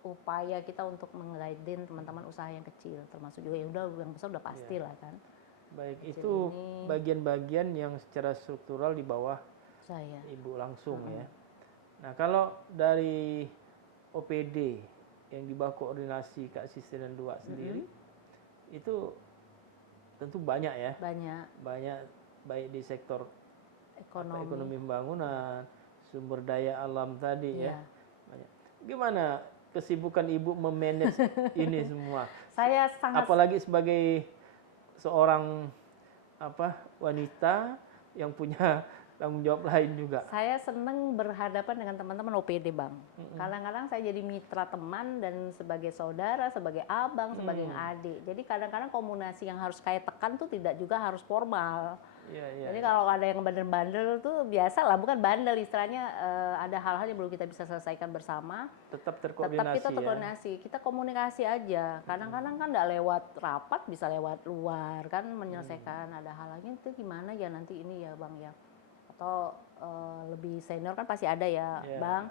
upaya kita untuk meng-guide teman-teman usaha yang kecil, termasuk juga yang besar udah pasti lah kan. Baik, itu bagian-bagian yang secara struktural di bawah saya, Ibu langsung ya. Nah kalau dari OPD yang di bawah koordinasi Kak Asisten 2 sendiri, itu tentu banyak ya. Banyak baik di sektor ekonomi pembangunan, sumber daya alam tadi ya. Banyak. Gimana kesibukan Ibu memanage ini semua? Saya sangat, apalagi sebagai seorang wanita yang punya tanggung jawab lain juga. Saya senang berhadapan dengan teman-teman OPD Bang. Kadang-kadang saya jadi mitra teman dan sebagai saudara, sebagai abang, sebagai adik. Jadi kadang-kadang komunikasi yang harus saya tekan tuh tidak juga harus formal. Jadi kalau ada yang bandel-bandel tuh biasa lah, bukan bandel istilahnya, ada hal-hal yang belum kita bisa selesaikan bersama. Tetap terkoordinasi. Tetap kita terkoordinasi, kita komunikasi aja. Kadang-kadang kan nggak lewat rapat, bisa lewat luar kan menyelesaikan ada hal lagi itu gimana ya nanti ini ya Bang ya. Atau lebih senior kan pasti ada ya Bang.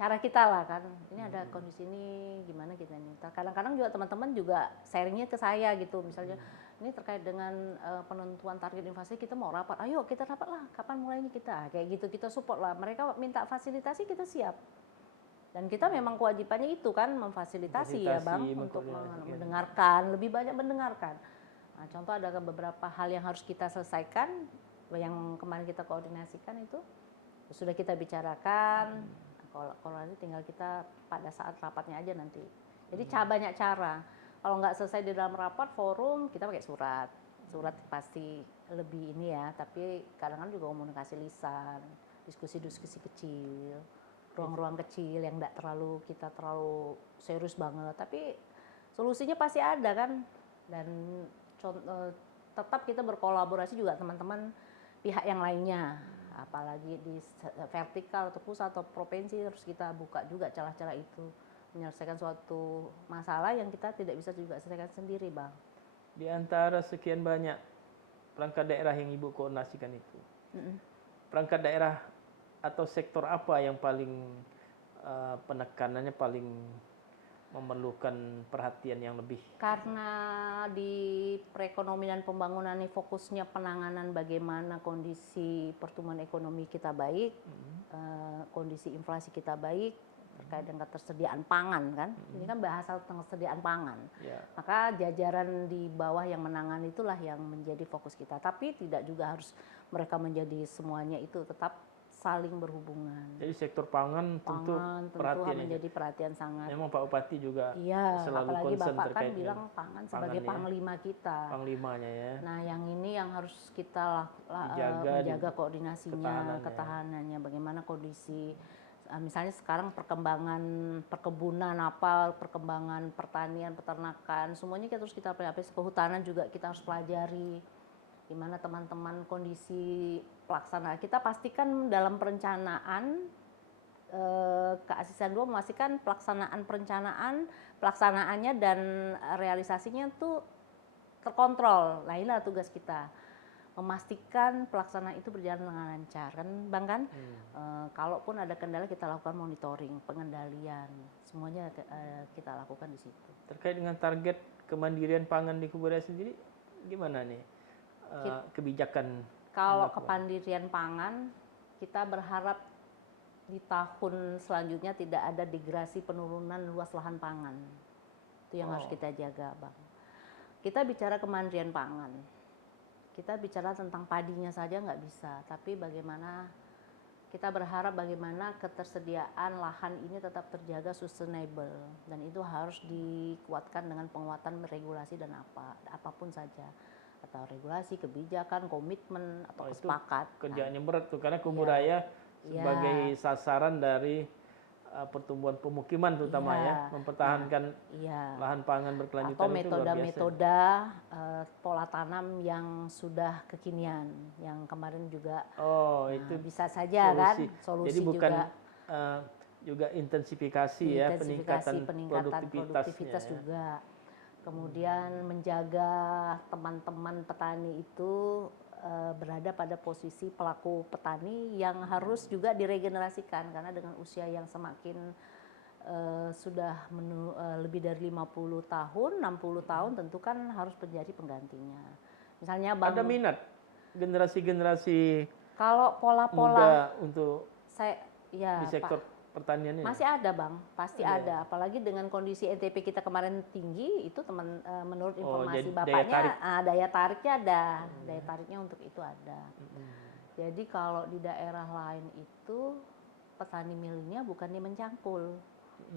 Cara kita lah kan, ini ada kondisi ini gimana kita ini. Kadang-kadang juga teman-teman juga sharingnya ke saya gitu, misalnya ini terkait dengan penentuan target investasi, kita mau rapat, ayo kita rapat lah, kapan mulainya kita, kayak gitu kita support lah. Mereka minta fasilitasi, kita siap. Dan kita memang kewajibannya itu kan memfasilitasi ya Bang, untuk mendengarkan, lebih banyak mendengarkan. Nah, contoh ada beberapa hal yang harus kita selesaikan, yang kemarin kita koordinasikan itu sudah kita bicarakan. Kalau nanti tinggal kita pada saat rapatnya aja nanti. Jadi banyak cara. Kalau nggak selesai di dalam rapat forum, kita pakai surat. Surat pasti lebih ini ya. Tapi kadang-kadang juga komunikasi lisan, diskusi-diskusi kecil. ruang-ruang kecil yang tidak terlalu serius banget, tapi solusinya pasti ada kan. Dan tetap kita berkolaborasi juga teman-teman pihak yang lainnya, apalagi di vertikal atau pusat atau provinsi, harus kita buka juga celah-celah itu, menyelesaikan suatu masalah yang kita tidak bisa juga selesaikan sendiri, Bang. Di antara sekian banyak perangkat daerah yang Ibu koordinasikan itu, perangkat daerah atau sektor apa yang paling penekanannya paling memerlukan perhatian yang lebih? Karena di perekonomian dan pembangunan ini fokusnya penanganan bagaimana kondisi pertumbuhan ekonomi kita baik, kondisi inflasi kita baik, terkait dengan ketersediaan pangan kan. Ini kan bahasa tentang ketersediaan pangan. Maka jajaran di bawah yang menangani itulah yang menjadi fokus kita. Tapi tidak juga harus mereka menjadi semuanya itu, tetap saling berhubungan. Jadi sektor pangan tentu perhatian menjadi perhatian sangat. Memang Pak Bupati juga selalu apalagi concern Bapak terkait kan bilang pangan sebagai panglima kita. Panglimanya ya. Nah, yang ini yang harus kita menjaga koordinasinya, ketahanannya, bagaimana kondisi. Misalnya sekarang perkembangan perkebunan perkembangan pertanian, peternakan, semuanya kita harus kita pelajari. Kehutanan juga kita harus pelajari. Gimana teman-teman kondisi pelaksanaan. Kita pastikan dalam perencanaan keasisan 2 memastikan pelaksanaannya dan realisasinya tuh terkontrol. Nah, inilah tugas kita. Memastikan pelaksanaan itu berjalan dengan lancar kan, Bang kan? Kalaupun ada kendala kita lakukan monitoring, pengendalian. Semuanya kita lakukan di situ. Terkait dengan target kemandirian pangan di Kuburaya sendiri gimana nih? Kebijakan kalau kepandirian pangan, kita berharap di tahun selanjutnya tidak ada degradasi penurunan luas lahan pangan. Itu yang harus kita jaga, Bang. Kita bicara kemandirian pangan, kita bicara tentang padinya saja nggak bisa, tapi bagaimana kita berharap bagaimana ketersediaan lahan ini tetap terjaga sustainable, dan itu harus dikuatkan dengan penguatan regulasi dan apapun saja. Atau regulasi, kebijakan, komitmen, atau kesepakatan. Kerjaannya berat tuh, karena Kuburaya sebagai sasaran dari pertumbuhan pemukiman terutama mempertahankan lahan pangan berkelanjutan. Atau metode-metode pola tanam yang sudah kekinian, yang kemarin juga itu bisa saja solusi. Kan solusi. Jadi bukan juga intensifikasi peningkatan produktivitas juga. Kemudian menjaga teman-teman petani itu berada pada posisi pelaku petani yang harus juga diregenerasikan, karena dengan usia yang semakin sudah lebih dari 50 tahun, 60 tahun tentu kan harus menjadi penggantinya. Misalnya Bang, ada minat generasi-generasi kalau pola-pola muda untuk di sektor pertanian ini? Masih ada, Bang, pasti ada. Apalagi dengan kondisi NTP kita kemarin tinggi, itu menurut informasi Bapaknya daya tariknya ada, daya tariknya untuk itu ada. Jadi kalau di daerah lain itu petani milenial bukannya mencangkul,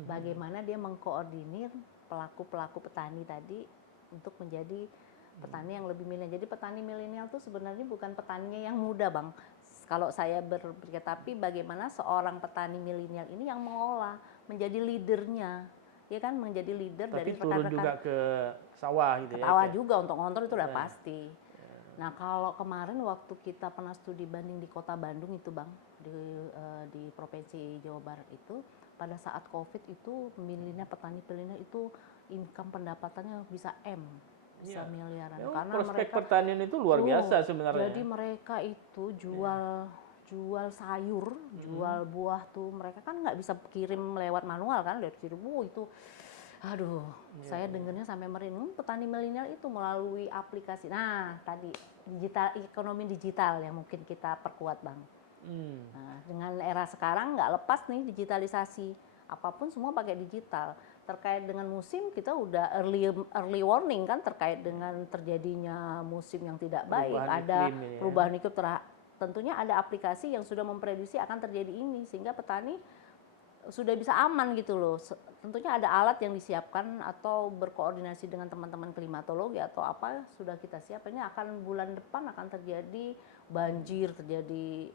bagaimana dia mengkoordinir pelaku-pelaku petani tadi untuk menjadi petani yang lebih milenial. Jadi petani milenial itu sebenarnya bukan petaninya yang muda, Bang. Kalau saya berpikir, tapi bagaimana seorang petani milenial ini yang mengolah, menjadi leadernya, ya kan, menjadi leader tapi dari turun rekan-rekan. juga ke sawah gitu ya. Sawah juga untuk ngontrol itu udah pasti. Nah, kalau kemarin waktu kita pernah studi banding di Kota Bandung itu, Bang, di Provinsi Jawa Barat itu, pada saat COVID itu petani milenial itu income pendapatannya bisa bisa miliaran. Karena prospek pertanian itu luar biasa sebenarnya. Jadi mereka itu jual sayur, jual buah tuh, mereka kan nggak bisa kirim lewat manual kan, lewat kirim itu. Saya dengernya sampai merinding. Petani milenial itu melalui aplikasi. Nah, tadi ekonomi digital yang mungkin kita perkuat, Bang. Nah, dengan era sekarang nggak lepas nih digitalisasi. Apapun semua pakai digital. Terkait dengan musim, kita udah early warning kan, terkait dengan terjadinya musim yang tidak baik, ada perubahan iklim. Tentunya ada aplikasi yang sudah memprediksi akan terjadi ini, sehingga petani sudah bisa aman gitu loh. Tentunya ada alat yang disiapkan atau berkoordinasi dengan teman-teman klimatologi atau apa, sudah kita siap. Ini akan bulan depan akan terjadi banjir, terjadi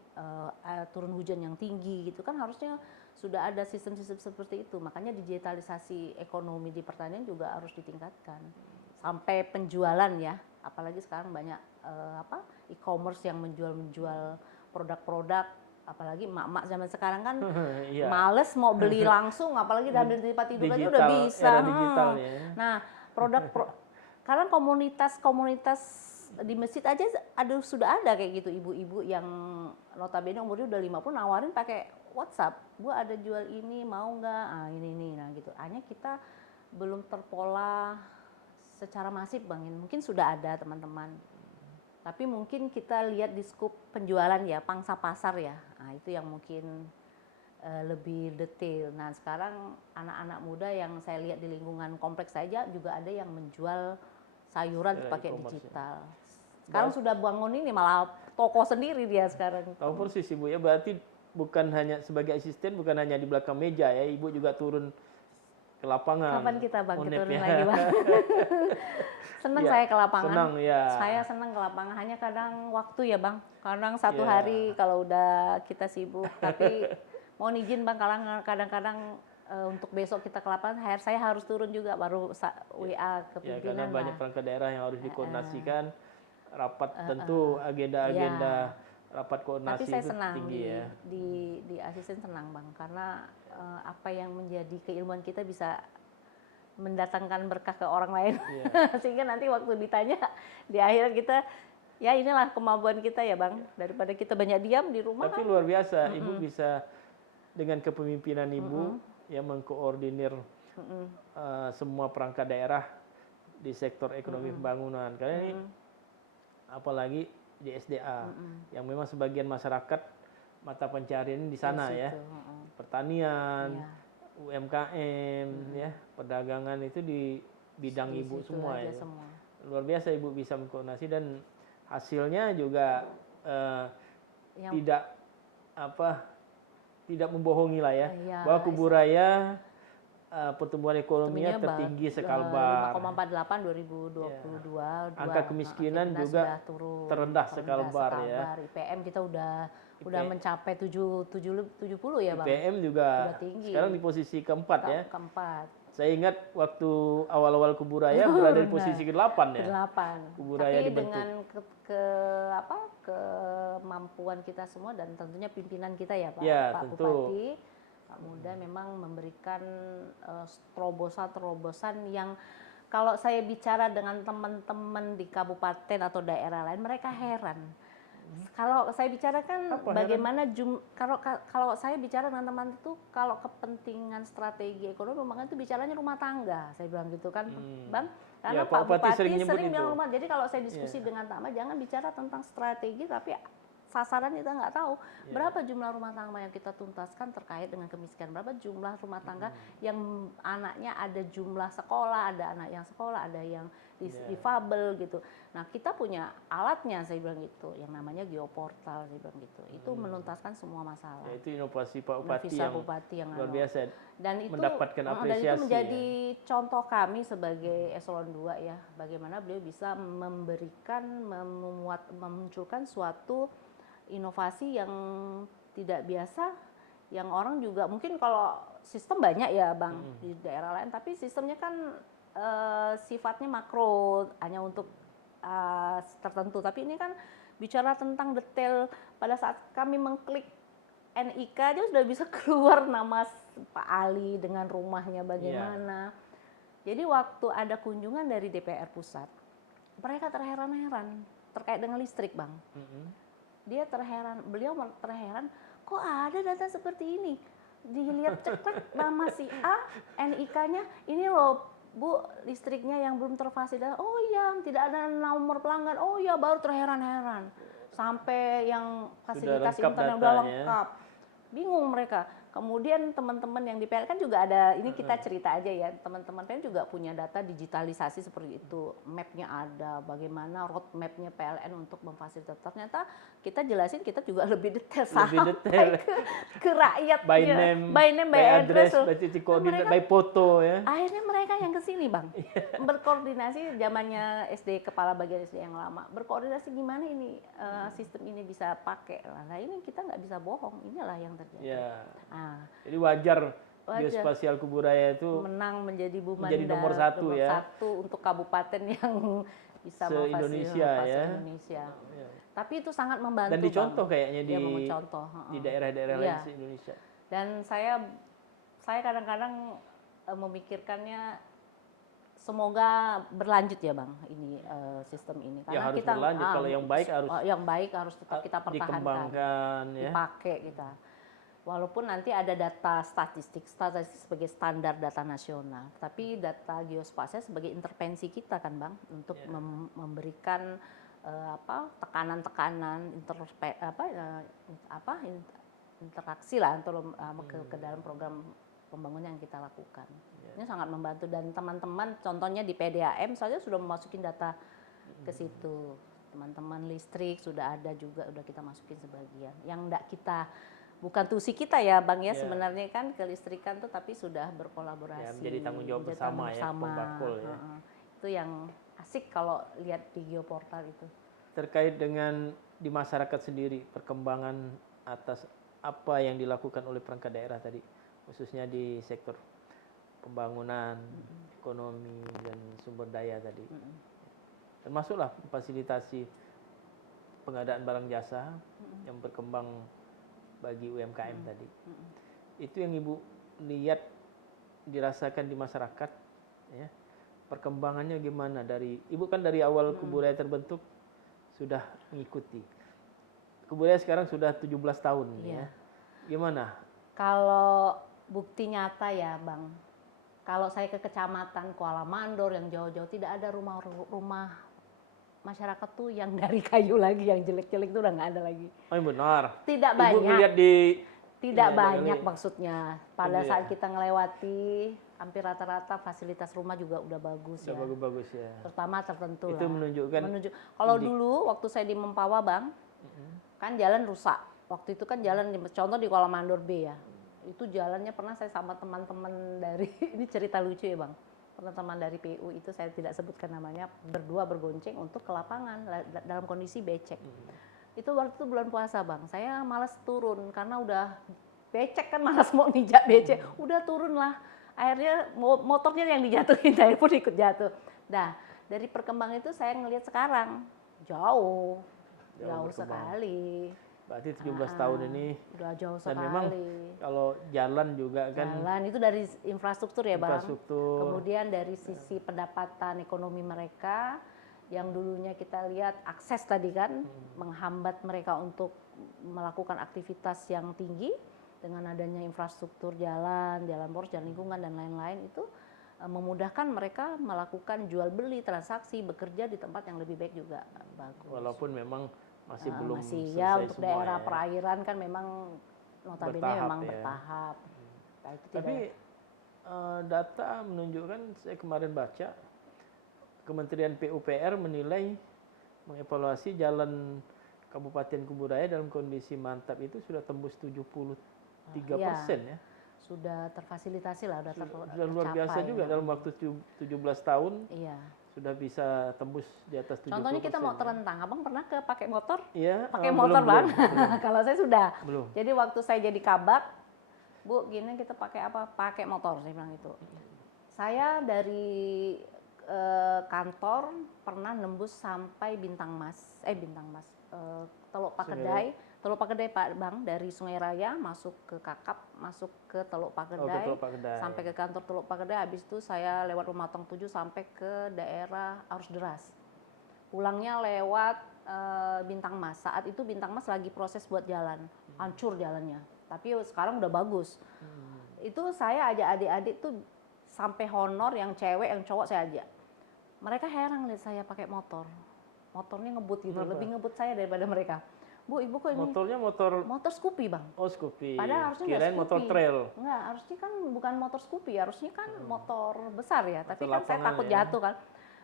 turun hujan yang tinggi gitu kan, harusnya sudah ada sistem-sistem seperti itu. Makanya digitalisasi ekonomi di pertanian juga harus ditingkatkan. Sampai penjualan ya, apalagi sekarang banyak e-commerce yang menjual produk-produk, apalagi emak-emak zaman sekarang kan males mau beli langsung, apalagi dari tempat tidur aja udah bisa. Era digital ya. Nah, karena komunitas di masjid aja sudah ada kayak gitu, ibu-ibu yang notabene umurnya udah 50 nawarin pakai WhatsApp, Bu ada jual ini mau nggak? Ini nah gitu. Hanya kita belum terpola secara masif Bang. Mungkin sudah ada teman-teman. Tapi mungkin kita lihat di skup penjualan ya, pangsa pasar ya. Nah, itu yang mungkin lebih detail. Nah, sekarang anak-anak muda yang saya lihat di lingkungan kompleks saja juga ada yang menjual sayuran pakai digital. Sekarang sudah bangun ini malah toko sendiri dia sekarang. Tahu persis Ibu ya, berarti bukan hanya sebagai asisten, bukan hanya di belakang meja ya, Ibu juga turun ke lapangan. Kapan kita Bang turun lagi Bang? Senang saya ke lapangan. Senang ya. Saya senang ke lapangan, hanya kadang waktu ya Bang. Kadang satu hari kalau udah kita sibuk, tapi mohon izin Bang, kadang-kadang untuk besok kita ke lapangan, saya harus turun juga baru WA ke pimpinan. Ya, karena banyak perangkat daerah yang harus dikoordinasikan, rapat tentu agenda-agenda rapat koordinasi. Tapi saya itu senang tinggi ya. di asisten senang Bang, karena apa yang menjadi keilmuan kita bisa mendatangkan berkah ke orang lain. Sehingga nanti waktu ditanya di akhir kita, ya inilah kemampuan kita ya Bang, daripada kita banyak diam di rumah. Tapi luar biasa, Ibu bisa dengan kepemimpinan Ibu yang mengkoordinir semua perangkat daerah di sektor ekonomi pembangunan. Karena ini apalagi di SDA yang memang sebagian masyarakat mata pencarian di sana ya. Pertanian, UMKM ya, perdagangan itu di bidang Ibu semua ya. Luar biasa Ibu bisa mengkoordinasi dan hasilnya juga tidak membohongi lah ya. Bahwa Kuburaya pertumbuhan ekonominya tertinggi sekalbar. 5,48 2022. Angka kemiskinan juga terendah sekalbar ya. IPM kita udah mencapai 70 ya Bang. IPM juga tinggi. Sekarang di posisi keempat ya. Keempat. Saya ingat waktu awal-awal Kuburaya berada di posisi ke-8 ya. Kuburaya tapi dibentuk. dengan kemampuan kita semua dan tentunya pimpinan kita ya Pak, Pak Bupati, Pak Muda memang memberikan terobosan-terobosan yang kalau saya bicara dengan teman-teman di kabupaten atau daerah lain, mereka heran. Kalau saya bicarakan bagaimana kalau saya bicara dengan teman itu, kalau kepentingan strategi ekonomi memang itu bicaranya rumah tangga, saya bilang gitu kan, Bang. Karena Pak Bupati sering bilang rumah. Jadi kalau saya diskusi dengan Tama, jangan bicara tentang strategi, tapi sasaran kita nggak tahu berapa jumlah rumah tangga yang kita tuntaskan terkait dengan kemiskinan, berapa jumlah rumah tangga yang anaknya ada jumlah sekolah, ada anak yang sekolah, ada yang difabel gitu. Nah kita punya alatnya, saya bilang gitu, yang namanya geoportal, saya bilang gitu. Itu menuntaskan semua masalah. Ya, itu inovasi Pak Bupati yang luar biasa. Dan itu mendapatkan apresiasi. Dan itu menjadi contoh kami sebagai eselon 2 ya, bagaimana beliau bisa memberikan, memunculkan suatu inovasi yang tidak biasa, yang orang juga mungkin kalau sistem banyak ya Bang di daerah lain, tapi sistemnya kan sifatnya makro, hanya untuk tertentu. Tapi ini kan bicara tentang detail. Pada saat kami mengklik NIK dia sudah bisa keluar nama Pak Ali dengan rumahnya bagaimana. Jadi waktu ada kunjungan dari DPR pusat, mereka terheran-heran terkait dengan listrik Bang. Beliau terheran, kok ada data seperti ini? Dilihat ceklek nama si A, NIK-nya, ini loh Bu, listriknya yang belum terfasilitasi. Oh iya, tidak ada nomor pelanggan. Oh iya, baru terheran-heran. Sampai yang fasilitas internet udah lengkap. Bingung mereka. Kemudian teman-teman yang di PLN kan juga ada, ini kita cerita aja ya, teman-teman PLN juga punya data digitalisasi seperti itu, mapnya ada, bagaimana roadmapnya PLN untuk memfasilitasi. Ternyata kita jelasin, kita juga lebih detail sampai ke rakyatnya, by name, by address, by titik koordinat, by foto ya. Akhirnya mereka yang kesini Bang, berkoordinasi zamannya SD, kepala bagian SD yang lama, berkoordinasi gimana ini sistem ini bisa pakai. Nah ini kita nggak bisa bohong, inilah yang terjadi. Nah, jadi wajar Geospasial Kuburaya itu menang menjadi menjadi nomor satu ya. satu untuk kabupaten yang bisa se-Indonesia ya. Indonesia. Tapi itu sangat membantu. Dan dicontoh kayaknya di daerah-daerah lain se-Indonesia. Dan saya kadang-kadang memikirkannya semoga berlanjut ya Bang ini sistem ini karena harus kita berlanjut. Kalau yang baik harus tetap kita pertahankan, dikembangkan, dipakai kita. Walaupun nanti ada data statistik sebagai standar data nasional, tapi data geospasial sebagai intervensi kita kan Bang untuk memberikan tekanan-tekanan interaksi lah ke dalam program pembangunan yang kita lakukan. Ini sangat membantu dan teman-teman contohnya di PDAM saja sudah memasukin data ke situ. Teman-teman listrik sudah ada juga, udah kita masukin sebagian. Yang enggak kita bukan tusi kita ya Bang ya, sebenarnya kan kelistrikan tuh tapi sudah berkolaborasi. Menjadi tanggung jawab bersama ya, Pembakul ya. Itu yang asik kalau lihat di Geoportal itu. Terkait dengan di masyarakat sendiri, perkembangan atas apa yang dilakukan oleh perangkat daerah tadi, khususnya di sektor pembangunan, ekonomi dan sumber daya tadi. Termasuklah fasilitasi pengadaan barang jasa yang berkembang bagi UMKM tadi. Itu yang Ibu lihat dirasakan di masyarakat ya. Perkembangannya gimana Ibu kan dari awal Kuburaya terbentuk sudah mengikuti. Kuburaya sekarang sudah 17 tahun ya. Gimana? Kalau bukti nyata ya Bang, kalau saya ke kecamatan Kuala Mandor yang jauh-jauh tidak ada rumah masyarakat tuh yang dari kayu lagi, yang jelek-jelek tuh udah nggak ada lagi. Oh benar. Tidak Ibu banyak. Melihat tidak banyak maksudnya. Pada saat kita ngelewati, hampir rata-rata fasilitas rumah juga udah bagus ya. Udah bagus-bagus ya. Terutama tertentu itu lah. Menunjukkan. Kalau dulu waktu saya di Mempawah Bang, kan jalan rusak. Waktu itu kan jalan, contoh di Kuala Mandor B ya. Itu jalannya pernah saya sama teman-teman dari, ini cerita lucu ya Bang. Teman-teman dari PU itu saya tidak sebutkan namanya, berdua bergonceng untuk ke lapangan dalam kondisi becek. Itu waktu itu bulan puasa Bang, saya malas turun karena udah becek kan, malas mau nijak becek. Udah turun lah, akhirnya motornya yang dijatuhin, saya pun ikut jatuh. Nah, dari perkembangan itu saya ngelihat sekarang, jauh sekali. Berarti 17 tahun ini udah jauh sekali. Dan memang kalau jalan juga kan. Jalan itu dari infrastruktur ya Bang. Infrastruktur. Kemudian dari sisi pendapatan ekonomi mereka, yang dulunya kita lihat akses tadi kan, menghambat mereka untuk melakukan aktivitas yang tinggi, dengan adanya infrastruktur jalan poros, jalan lingkungan dan lain-lain itu memudahkan mereka melakukan jual beli, transaksi, bekerja di tempat yang lebih baik juga bagus. Walaupun memang masih belum selesai ya untuk semua daerah ya. Perairan kan memang notabene memang bertahap. Nah, itu tapi data menunjukkan, saya kemarin baca Kementerian PUPR mengevaluasi jalan Kabupaten Kuburaya dalam kondisi mantap itu sudah tembus 73% ya. Sudah terfasilitasi lah, sudah luar biasa juga dalam waktu 17 tahun. Iya. Sudah bisa tembus di atas 70%. Contohnya kita mau terentang, Abang pernah pakai motor? Iya. Pakai motor Bang. Kalau saya sudah. Belum. Jadi waktu saya jadi kabak, Bu, gini kita pakai apa? Pakai motor, saya bilang itu. Saya dari kantor pernah nembus sampai Teluk Pakedai. Teluk Pakedai Pak Bang, dari Sungai Raya masuk ke Kakap, masuk ke Teluk Pakedai, sampai ke kantor Teluk Pakedai. Habis itu saya lewat Rumah Tong 7 sampai ke daerah Arus Deras. Pulangnya lewat Bintang Mas. Saat itu Bintang Mas lagi proses buat jalan, hancur jalannya. Tapi sekarang udah bagus. Itu saya ajak adik-adik tuh sampai honor, yang cewek, yang cowok saya ajak. Mereka heran lihat saya pakai motor. Motornya ngebut gitu, lebih ngebut saya daripada mereka. Bu, Ibu kok ini? Motornya motor Scoopy Bang. Oh, Scoopy. Padahal harusnya kirain motor trail. Enggak, harusnya kan bukan motor Scoopy, harusnya kan motor besar ya. Tapi kan saya takut ya. jatuh kan.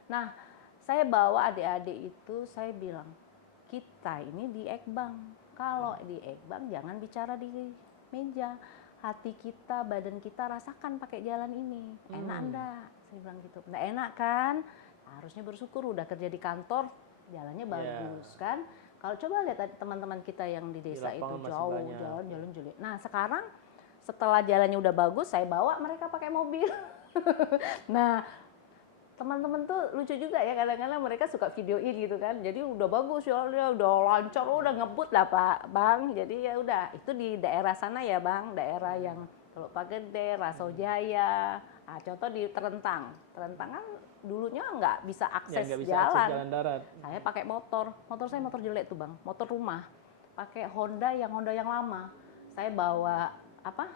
Nah, saya bawa adik-adik itu, saya bilang, kita ini di Ekbang. Kalau di Ekbang jangan bicara di meja. Hati kita, badan kita rasakan pakai jalan ini. Enak enggak? Saya bilang gitu. Enggak enak kan? Harusnya bersyukur udah kerja di kantor, jalannya bagus kan. Kalau coba lihat teman-teman kita yang di desa itu jalan jelek. Nah sekarang setelah jalannya udah bagus, saya bawa mereka pakai mobil. Nah, teman-teman tuh lucu juga ya, kadang-kadang mereka suka videoin gitu kan. Jadi udah bagus ya, dia udah lancar, udah ngebut lah Pak Bang. Jadi ya udah, itu di daerah sana ya Bang, daerah yang Teluk Pagede, Rasojaya. Nah, contoh di Terentang. Terentang kan dulunya nggak bisa akses nggak bisa jalan. akses jalan darat. Saya pakai motor saya motor jelek tuh Bang, motor rumah. Pakai Honda yang lama. Saya bawa apa?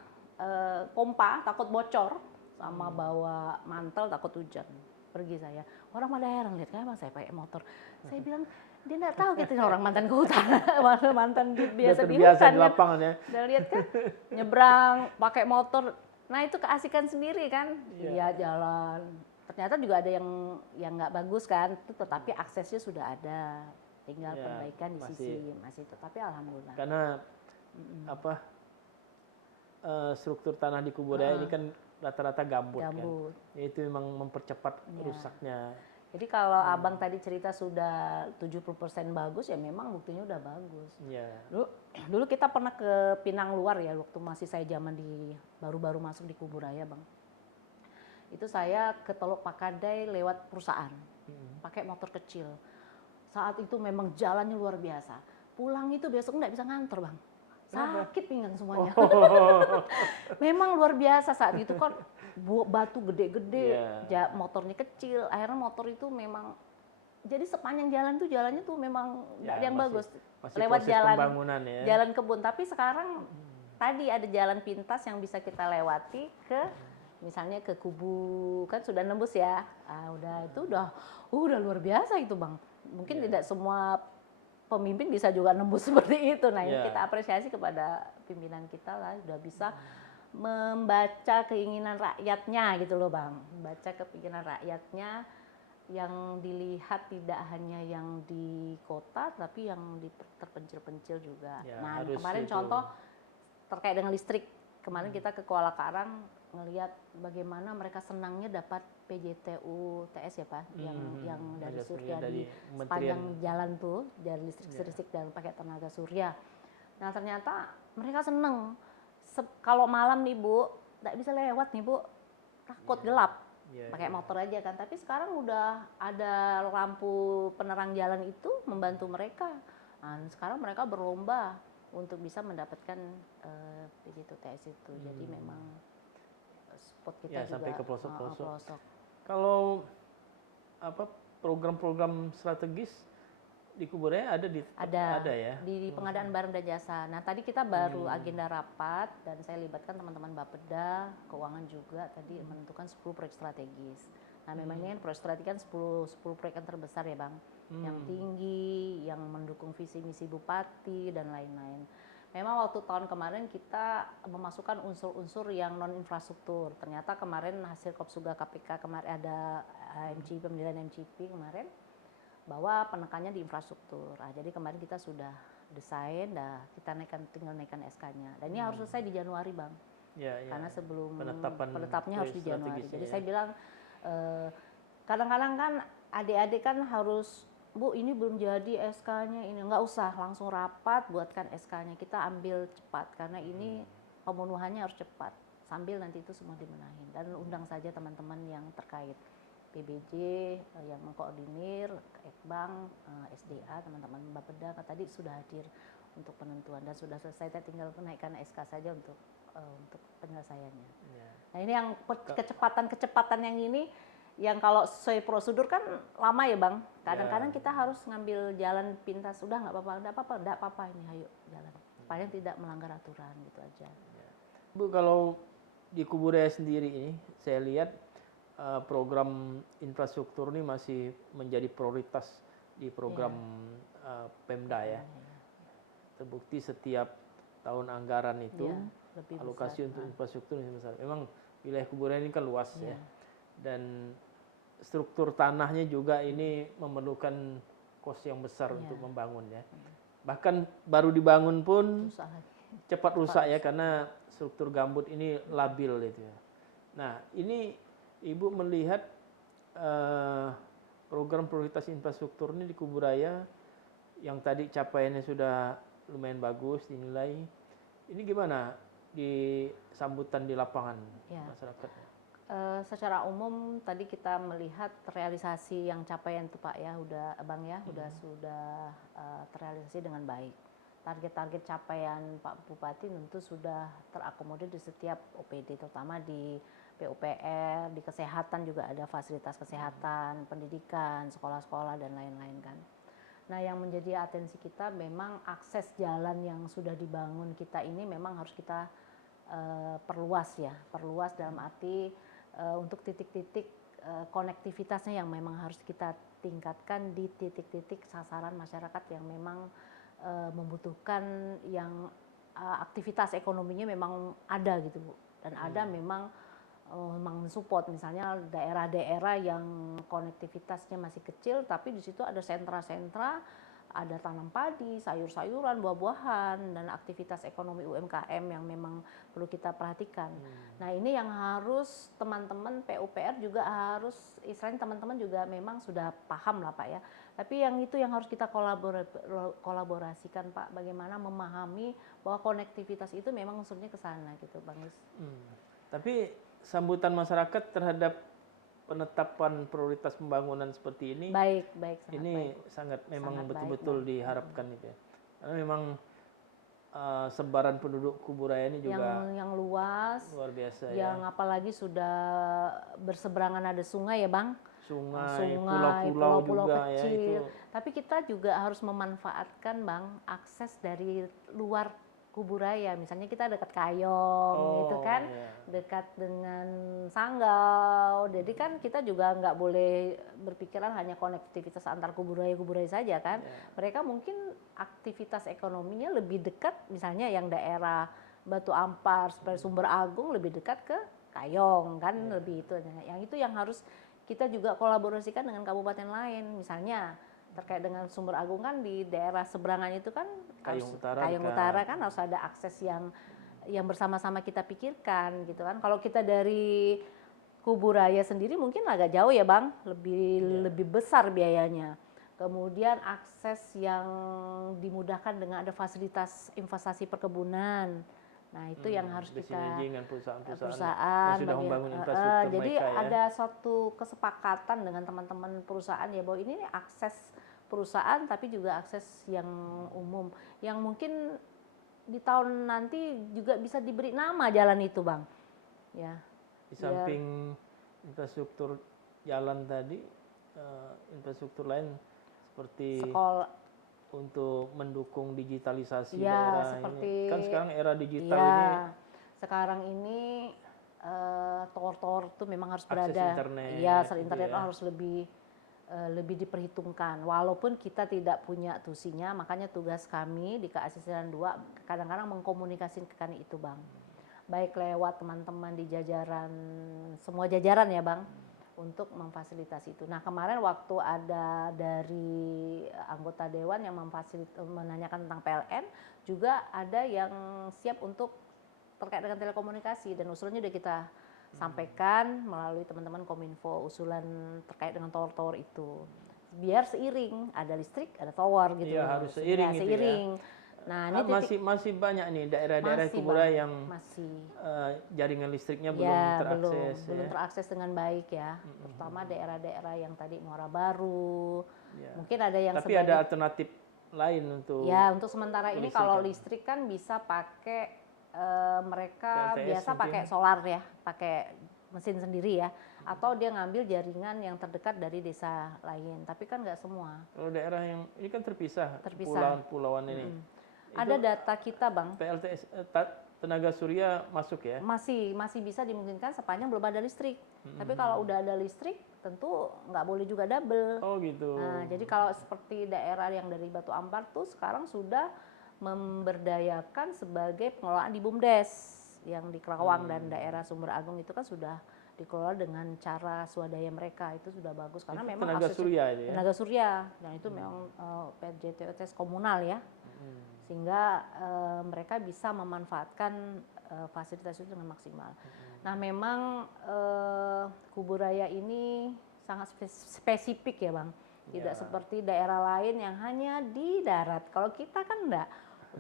Pompa takut bocor, sama bawa mantel takut hujan. Pergi saya, orang pada heran, lihat kan Bang saya pakai motor. Saya bilang, dia nggak tahu kita orang mantan kehutanan, mantan biasa di hutan di lapangan ya. Udah lihat kan, nyebrang pakai motor. Nah itu keasikan sendiri kan, lihat jalan. Ternyata juga ada yang nggak bagus kan, tetapi aksesnya sudah ada, tinggal perbaikan di sisi masih. Tapi alhamdulillah. Karena apa struktur tanah di Kuburaya ini kan rata-rata gambut kan. Ya, itu memang mempercepat rusaknya. Jadi kalau Abang tadi cerita sudah 70% bagus, ya memang buktinya udah bagus. Dulu kita pernah ke Pinang Luar ya, waktu masih saya zaman baru-baru masuk di Kuburaya Bang. Itu saya ke Teluk Pakadai lewat perusahaan, pakai motor kecil. Saat itu memang jalannya luar biasa. Pulang itu besok nggak bisa ngantor Bang. Sakit pinggang semuanya. Memang luar biasa saat itu kan, batu gede-gede, motornya kecil. Akhirnya motor itu memang, jadi sepanjang jalan tuh jalannya tuh memang nggak ada yang bagus. Lewat jalan kebun. Tapi sekarang tadi ada jalan pintas yang bisa kita lewati ke, misalnya ke Kubu, kan sudah nembus ya. Udah luar biasa itu Bang. Mungkin tidak semua pemimpin bisa juga nembus seperti itu. Nah, ini kita apresiasi kepada pimpinan kita lah, udah bisa membaca keinginan rakyatnya gitu loh Bang. Membaca keinginan rakyatnya yang dilihat tidak hanya yang di kota, tapi yang di terpencil-pencil juga. Nah, kemarin contoh terkait dengan listrik. Kemarin kita ke Kuala Karang ngelihat bagaimana mereka senangnya dapat PJTU TS ya Pak, yang dari surya di sepanjang jalan tuh, dari listrik dan pakai tenaga surya. Nah ternyata mereka seneng. Kalau malam nih Bu, nggak bisa lewat nih Bu, takut gelap, pakai motor aja kan. Tapi sekarang udah ada lampu penerang jalan itu membantu mereka. Nah, sekarang mereka berlomba untuk bisa mendapatkan PJTU TS itu. Jadi memang spot kita juga sampai ke pelosok-pelosok. Kalau program-program strategis di Kuburaya ada ya di pengadaan barang dan jasa. Nah tadi kita baru agenda rapat dan saya libatkan teman-teman Bapeda, keuangan juga tadi menentukan 10 proyek strategis. Nah memang ini kan proyek strategis kan 10 proyek yang terbesar ya Bang, yang tinggi, yang mendukung visi misi Bupati dan lain-lain. Memang waktu tahun kemarin kita memasukkan unsur-unsur yang non infrastruktur. Ternyata kemarin hasil Kopsuga KPK kemarin ada pemilihan MCP kemarin, bahwa penekannya di infrastruktur. Nah, jadi kemarin kita sudah desain, kita tinggal naikkan SK-nya. Dan ini harus selesai di Januari Bang. Karena sebelum penetapnya harus di Januari. Jadi saya bilang kadang-kadang kan adik-adik kan harus, Bu ini belum jadi SK-nya, ini nggak usah langsung rapat buatkan SK-nya, kita ambil cepat karena ini pemenuhannya harus cepat sambil nanti itu semua dimenahin, dan undang saja teman-teman yang terkait, PBJ yang mengkoordinir, Ekbang, SDA, teman-teman Bapeda tadi sudah hadir untuk penentuan dan sudah selesai, tinggal menaikkan SK saja untuk penyelesaiannya. Nah ini yang kecepatan yang ini, yang kalau sesuai prosedur kan lama ya Bang. Kadang-kadang kita harus ngambil jalan pintas. Udah nggak apa-apa ini, ayo jalan. Paling tidak melanggar aturan gitu aja. Bu, kalau di Kuburaya sendiri ini, saya lihat program infrastruktur ini masih menjadi prioritas di program Pemda ya. Terbukti setiap tahun anggaran itu alokasi untuk infrastruktur ini besar. Memang wilayah Kuburaya ini kan luas ya. Dan struktur tanahnya juga ini memerlukan kos yang besar untuk membangun ya. Bahkan baru dibangun pun cepat rusak ya, karena struktur gambut ini labil itu ya. Nah ini Ibu melihat program prioritas infrastruktur ini di Kuburaya yang tadi capaiannya sudah lumayan bagus dinilai. Ini gimana di sambutan di lapangan Ya. masyarakat? Secara umum tadi kita melihat realisasi yang capaian itu Pak ya, udah Bang ya, sudah terrealisasi dengan baik. Target-target capaian Pak Bupati tentu sudah terakomodir di setiap OPD, terutama di PUPR, di kesehatan juga ada fasilitas kesehatan, pendidikan, sekolah-sekolah dan lain-lain kan. Nah, yang menjadi atensi kita memang akses jalan yang sudah dibangun kita ini memang harus kita perluas ya, perluas dalam arti untuk titik-titik konektivitasnya yang memang harus kita tingkatkan di titik-titik sasaran masyarakat yang memang membutuhkan yang aktivitas ekonominya memang ada gitu Bu, dan ada memang mensupport misalnya daerah-daerah yang konektivitasnya masih kecil tapi di situ ada sentra-sentra, ada tanam padi, sayur-sayuran, buah-buahan dan aktivitas ekonomi UMKM yang memang perlu kita perhatikan. Nah, ini yang harus teman-teman PUPR juga harus, istilahnya teman-teman juga memang sudah paham lah Pak ya. Tapi yang itu yang harus kita kolaborasikan Pak, bagaimana memahami bahwa konektivitas itu memang unsurnya ke sana gitu Bang Yus. Tapi sambutan masyarakat terhadap penetapan prioritas pembangunan seperti ini, baik, ini baik. sangat memang Sangat betul-betul baik, diharapkan itu ya. Karena memang sebaran penduduk Kuburaya ini juga yang luas, luar biasa yang ya. apalagi sudah berseberangan ada sungai ya Bang. Sungai, pulau-pulau juga kecil. ya itu. Tapi kita juga harus memanfaatkan Bang akses dari luar Kuburaya. Misalnya kita dekat Kayong, itu kan dekat dengan Sanggau. Jadi kan kita juga nggak boleh berpikiran hanya konektivitas antar Kuburaya saja kan. Mereka mungkin aktivitas ekonominya lebih dekat, misalnya yang daerah Batu Ampar, Sumber Agung lebih dekat ke Kayong kan, lebih itu. Yang itu yang harus kita juga kolaborasikan dengan kabupaten lain, misalnya terkait dengan Sumber Agung kan di daerah seberangannya itu kan Kayong Utara kan harus ada akses yang bersama-sama kita pikirkan gitu kan. Kalau kita dari Kuburaya sendiri mungkin agak jauh ya Bang, lebih besar biayanya. Kemudian akses yang dimudahkan dengan ada fasilitas investasi perkebunan. Nah, itu yang harus kita dengan perusahaan yang sudah membangun infrastruktur jadi mereka ya. ada suatu kesepakatan dengan teman-teman perusahaan ya bahwa ini akses perusahaan tapi juga akses yang umum yang mungkin di tahun nanti juga bisa diberi nama jalan itu Bang. Ya. Di samping infrastruktur jalan tadi, infrastruktur lain seperti sekolah untuk mendukung digitalisasi ya, daerah seperti, ini. Kan sekarang era digital ya, ini. Sekarang ini tower-tower itu memang harus akses berada. internet. Iya, internet harus lebih diperhitungkan. Walaupun kita tidak punya tusinya, makanya tugas kami di Keasistenan 2 kadang-kadang mengkomunikasikan itu Bang. Baik lewat teman-teman di jajaran, semua jajaran ya Bang, untuk memfasilitasi itu. Nah, kemarin waktu ada dari anggota dewan yang menanyakan tentang PLN, juga ada yang siap untuk terkait dengan telekomunikasi dan usulannya sudah kita sampaikan melalui teman-teman Kominfo, usulan terkait dengan tower-tower itu. Biar seiring, ada listrik, ada tower gitu. Iya, harus seiring gitu ya. Nah, ini masih banyak nih daerah-daerah Kuburaya yang jaringan listriknya belum terakses dengan baik ya. Terutama daerah-daerah yang tadi Muara Baru. Ya. Mungkin ada yang tapi ada alternatif lain untuk. Ya, untuk sementara ini kalau listrik kan bisa pakai mereka PLTS biasa mungkin. Pakai solar ya, pakai mesin sendiri ya. Atau dia ngambil jaringan yang terdekat dari desa lain. Tapi kan nggak semua. Kalau daerah yang ini kan terpisah. Pulauan ini. Ada data kita Bang. PLTS tenaga surya masuk ya? Masih bisa dimungkinkan sepanjang belum ada listrik. Tapi kalau udah ada listrik tentu nggak boleh juga double. Oh gitu. Nah, jadi kalau seperti daerah yang dari Batu Ampar tuh sekarang sudah memberdayakan sebagai pengelolaan di BUMDes yang di Kerawang dan daerah Sumber Agung itu kan sudah dikelola dengan cara swadaya mereka, itu sudah bagus karena itu memang tenaga surya itu ya? Tenaga surya dan itu memang PJTS komunal ya. Sehingga mereka bisa memanfaatkan fasilitas itu dengan maksimal. Nah, memang Kuburaya ini sangat spesifik ya Bang. Tidak seperti daerah lain yang hanya di darat. Kalau kita kan enggak.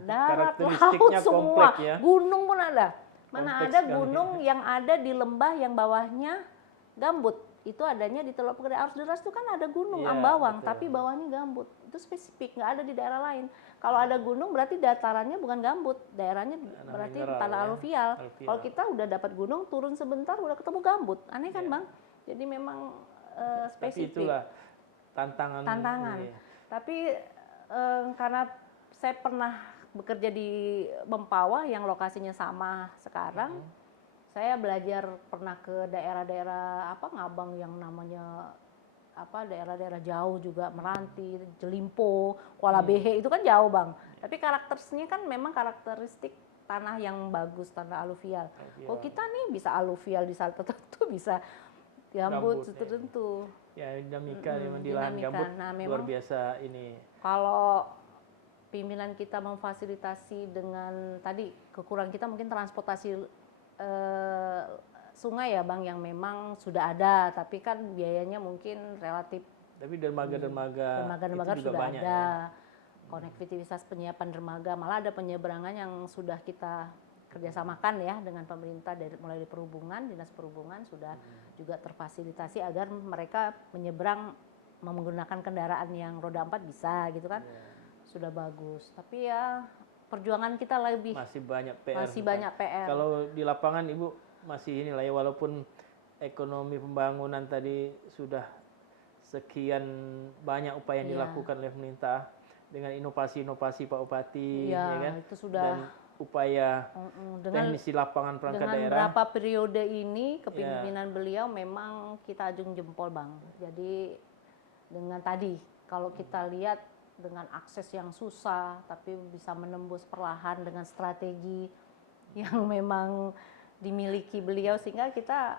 darat, laut Karakteristiknya semua, kompleks ya. gunung pun ada. Mana Kompleks ada sekali. gunung yang ada di lembah yang bawahnya gambut. Itu adanya di Teluk Pegadaian. Arus deras itu kan ada gunung Iya, Ambawang, betul. tapi bawahnya gambut. Itu spesifik, nggak ada di daerah lain. Kalau ada gunung berarti datarannya bukan gambut, daerahnya berarti mineral tanah ya, aluvial. aluvial. Kalau kita udah dapat gunung, turun sebentar udah ketemu gambut. Aneh kan, Iya. Bang? Jadi memang Tapi spesifik. itulah tantangan. Ini. Tapi karena saya pernah bekerja di Mempawah yang lokasinya sama sekarang, saya belajar pernah ke daerah-daerah Ngabang yang namanya daerah-daerah jauh juga, Meranti, Jelimpo, Kuala Behe itu kan jauh, Bang. Tapi karakteristiknya kan memang karakteristik tanah yang bagus, tanah aluvial. Kalau kita nih bisa aluvial di saat tertentu, bisa gambut tertentu. Ya, dinamika memang di lahan gambut luar biasa ini. Kalau pimpinan kita memfasilitasi dengan tadi kekurangan kita mungkin transportasi sungai ya, Bang, yang memang sudah ada, tapi kan biayanya mungkin relatif. Tapi dermaga-dermaga itu juga sudah banyak ada. ya. Konektivitas penyiapan dermaga, malah ada penyeberangan yang sudah kita kerjasamakan ya dengan pemerintah mulai dari perhubungan, dinas perhubungan sudah juga terfasilitasi agar mereka menyeberang menggunakan kendaraan yang roda 4 bisa gitu kan. Sudah bagus. Tapi ya perjuangan kita lebih masih banyak PR. Masih banyak PR. Kalau di lapangan Ibu masih inilah ya, walaupun ekonomi pembangunan tadi sudah sekian banyak upaya yang dilakukan oleh pemerintah dengan inovasi-inovasi Pak Bupati ya kan. Itu sudah dan upaya teknis di lapangan perangkat daerah. Dengan berapa periode ini kepemimpinan beliau memang kita ajung jempol, Bang. Jadi dengan tadi kalau kita lihat dengan akses yang susah tapi bisa menembus perlahan dengan strategi yang memang dimiliki beliau sehingga kita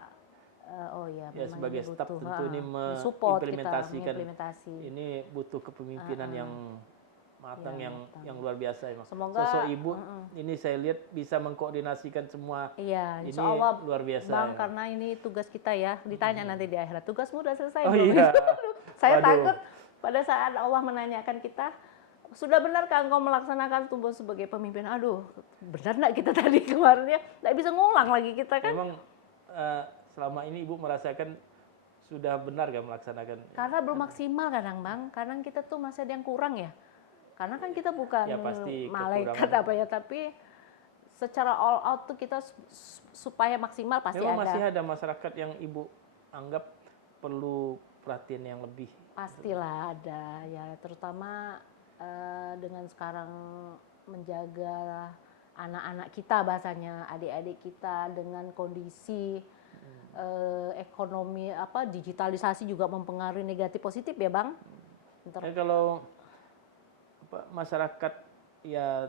sebagai staf tentu ini mengimplementasikan ini butuh kepemimpinan yang matang, yang luar biasa emang. Semoga sosok Ibu ini saya lihat bisa mengkoordinasikan semua. Ini Allah luar biasa, Bang, karena ini tugas kita ya, ditanya nanti di akhirat, tugasmu udah selesai belum? Iya. Saya takut pada saat Allah menanyakan kita, sudah benarkah engkau melaksanakan tugas sebagai pemimpin? Aduh, benar enggak kita tadi kemarin ya? Enggak bisa ngulang lagi kita kan. Memang selama ini Ibu merasakan sudah benar gak melaksanakan? Karena belum maksimal kadang, Bang. Kadang kita tuh masih ada yang kurang ya. Karena kan kita bukan malaikat tapi secara all out tuh kita supaya maksimal pasti memang ada. Masih ada masyarakat yang Ibu anggap perlu perhatian yang lebih. Pastilah ada ya, terutama dengan sekarang menjaga anak-anak kita bahasanya, adik-adik kita dengan kondisi ekonomi digitalisasi juga mempengaruhi negatif positif ya, Bang. Kalau masyarakat ya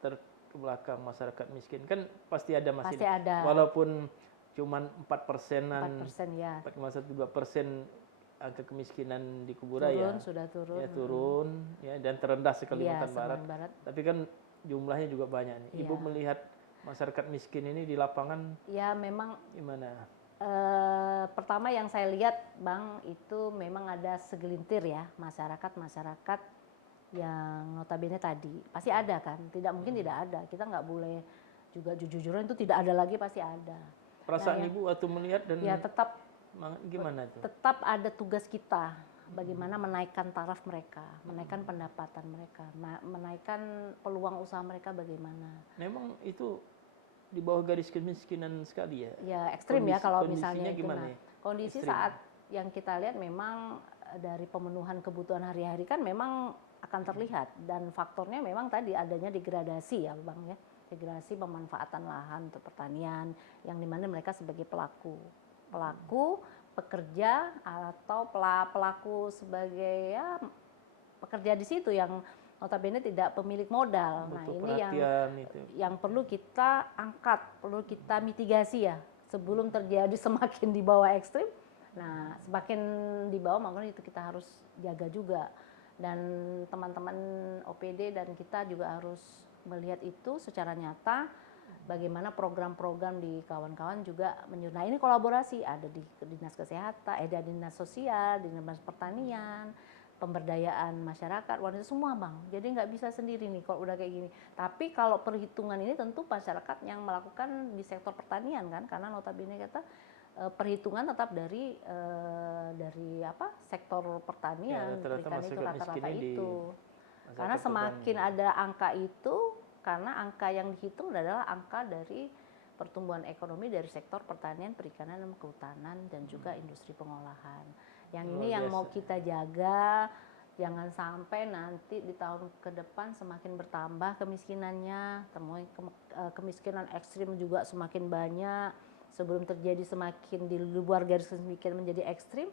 terbelakang, masyarakat miskin kan pasti ada masih. Pasti ada. Walaupun cuman 4%-an. 4% ya. 4,12% angka kemiskinan di Kubura sudah turun. Ya turun ya, dan terendah sekali Kalimantan Barat. Tapi kan jumlahnya juga banyak nih. Ibu melihat masyarakat miskin ini di lapangan. Ya memang. Gimana? Pertama yang saya lihat, Bang, itu memang ada segelintir ya masyarakat yang notabene tadi pasti ada kan, tidak mungkin tidak ada, kita nggak boleh juga jujur-jujuran, itu tidak ada lagi, pasti ada. Perasaan Ibu waktu melihat dan ya tetap gimana itu? Tetap ada tugas kita bagaimana menaikkan taraf mereka, menaikkan pendapatan mereka, menaikkan peluang usaha mereka bagaimana. Memang itu di bawah garis kemiskinan sekali ya? Ya ekstrim ya kalau misalnya itu. Kondisi ekstrim. Saat yang kita lihat memang dari pemenuhan kebutuhan hari-hari kan memang akan terlihat, dan faktornya memang tadi adanya degradasi ya, Bang ya, degradasi pemanfaatan lahan untuk pertanian yang dimana mereka sebagai pelaku pekerja atau pelaku sebagai pekerja di situ yang notabene tidak pemilik modal. Butuh ini yang perlu kita angkat, perlu kita mitigasi ya sebelum terjadi semakin di bawah ekstrim. Nah, semakin di bawah makanya itu kita harus jaga juga. Dan teman-teman OPD dan kita juga harus melihat itu secara nyata, bagaimana program-program di kawan-kawan juga menyusun. Nah, ini kolaborasi ada di Dinas Kesehatan, ada di Dinas Sosial, di Dinas Pertanian, pemberdayaan masyarakat, wanita semua Bang. Jadi nggak bisa sendiri nih kalau udah kayak gini. Tapi kalau perhitungan ini tentu masyarakat yang melakukan di sektor pertanian kan, karena notabene kata perhitungan tetap dari sektor pertanian, perikanan itu rata-rata itu. Karena semakin ada angka itu, karena angka yang dihitung adalah angka dari pertumbuhan ekonomi dari sektor pertanian, perikanan, dan kehutanan, dan juga industri pengolahan. Yang ini yang mau kita jaga, jangan sampai nanti di tahun ke depan semakin bertambah kemiskinannya, kemiskinan ekstrim juga semakin banyak. Sebelum terjadi semakin di luar garis kemiskinan menjadi ekstrim,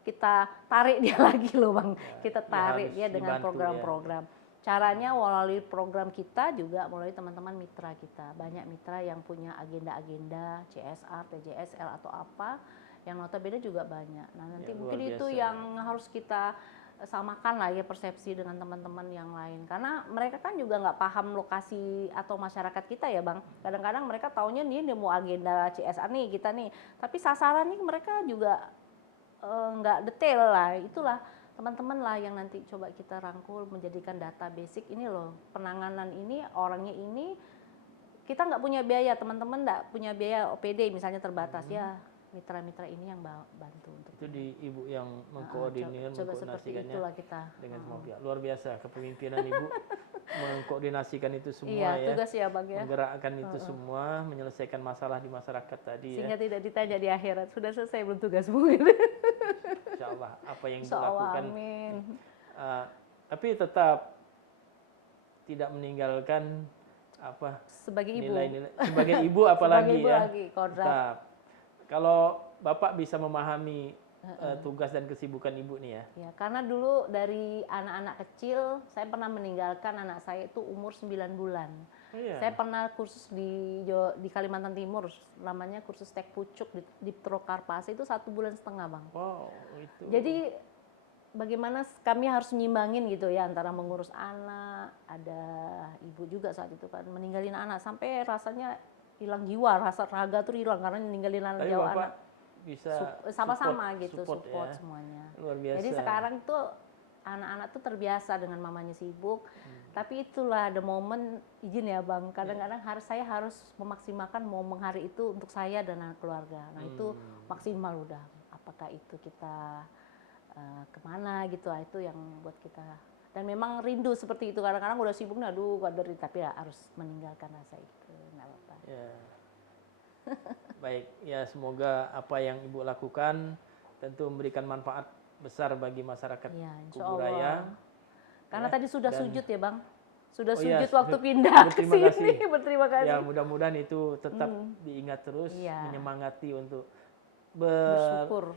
kita tarik dia lagi loh Bang. Kita tarik dia dengan program-program. Caranya melalui program kita juga melalui teman-teman mitra kita. Banyak mitra yang punya agenda-agenda CSR, TJSL atau apa, yang notabene juga banyak. Nah nanti mungkin itu yang harus kita samakan lah ya persepsi dengan teman-teman yang lain. Karena mereka kan juga nggak paham lokasi atau masyarakat kita ya Bang. Kadang-kadang mereka taunya nih dia mau agenda CSR nih kita nih. Tapi sasarannya mereka juga nggak detail lah. Itulah teman-teman lah yang nanti coba kita rangkul menjadikan data basic ini loh. Penanganan ini, orangnya ini, kita nggak punya biaya, teman-teman nggak punya biaya OPD misalnya terbatas ya. Mitra-mitra ini yang bantu untuk itu di Ibu yang mengkoordinir, mengkoordinasikannya dengan semua pihak. Luar biasa kepemimpinan Ibu mengkoordinasikan itu semua ya. Tugas ya Bang ya. Menggerakkan itu semua, menyelesaikan masalah di masyarakat tadi sehingga ya. Tidak ditanya di akhirat, sudah selesai belum tugasmu gitu. Insya Allah apa yang dilakukan. Amin. Tapi tetap tidak meninggalkan apa sebagai ibu. Nilai-nilai sebagai ibu apalagi sebagai ibu ya. Lagi, tetap. Kalau Bapak bisa memahami tugas dan kesibukan Ibu nih ya. Ya, karena dulu dari anak-anak kecil, saya pernah meninggalkan anak saya itu umur 9 bulan. Iya. Saya pernah kursus di Kalimantan Timur, namanya kursus tek pucuk di Diptrokarpasa itu 1,5 bulan Bang. Wow, itu. Jadi bagaimana kami harus nyimbangin gitu ya antara mengurus anak, ada ibu juga saat itu kan meninggalin anak sampai rasanya hilang jiwa, rasa raga tuh hilang karena ninggalin anak jauh anak. Bisa sama-sama gitu support ya. Semuanya. Luar biasa. Jadi sekarang tuh anak-anak tuh terbiasa dengan mamanya sibuk. Tapi itulah the moment, izin ya Bang, kadang-kadang saya harus memaksimalkan momen hari itu untuk saya dan anak keluarga. Nah itu maksimal udah. Apakah itu kita kemana gitu, itu yang buat kita. Dan memang rindu seperti itu, kadang-kadang udah sibuk, aduh tapi ya harus meninggalkan rasa itu. Ya. Baik, ya semoga apa yang Ibu lakukan tentu memberikan manfaat besar bagi masyarakat ya, Kuburaya. Karena tadi sudah sujud ya Bang, sudah sujud waktu pindah ke sini. Berterima kasih. Ya mudah-mudahan itu tetap diingat terus, menyemangati untuk bersyukur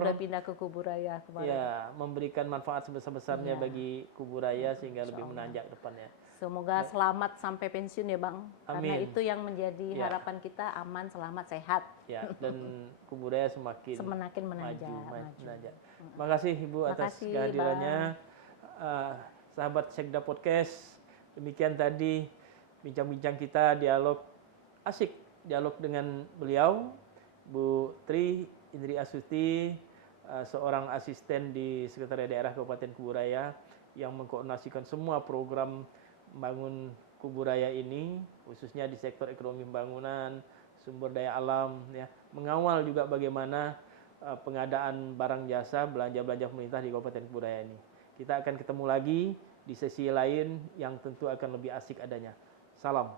udah pindah ke Kuburaya kemarin. Ya, memberikan manfaat sebesar-besarnya bagi Kuburaya sehingga lebih menanjak depannya. Semoga selamat sampai pensiun ya Bang. Amin. Karena itu yang menjadi harapan kita, aman, selamat, sehat. Ya, dan Kuburaya semakin menanjak. Terima kasih Ibu atas kehadirannya. Sahabat Sekda Podcast, demikian tadi bincang-bincang kita, dialog asik, dialog dengan beliau Bu Tri Indri Astuti, seorang asisten di Sekretariat Daerah Kabupaten Kuburaya yang mengkoordinasikan semua program membangun Kuburaya ini, khususnya di sektor ekonomi pembangunan, sumber daya alam, ya, mengawal juga bagaimana pengadaan barang jasa, belanja-belanja pemerintah di Kabupaten Kuburaya ini. Kita akan ketemu lagi di sesi lain yang tentu akan lebih asik adanya. Salam.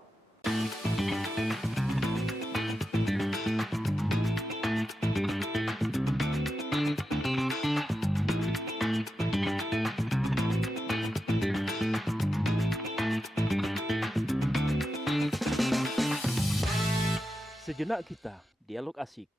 Sejenak kita, dialog asik.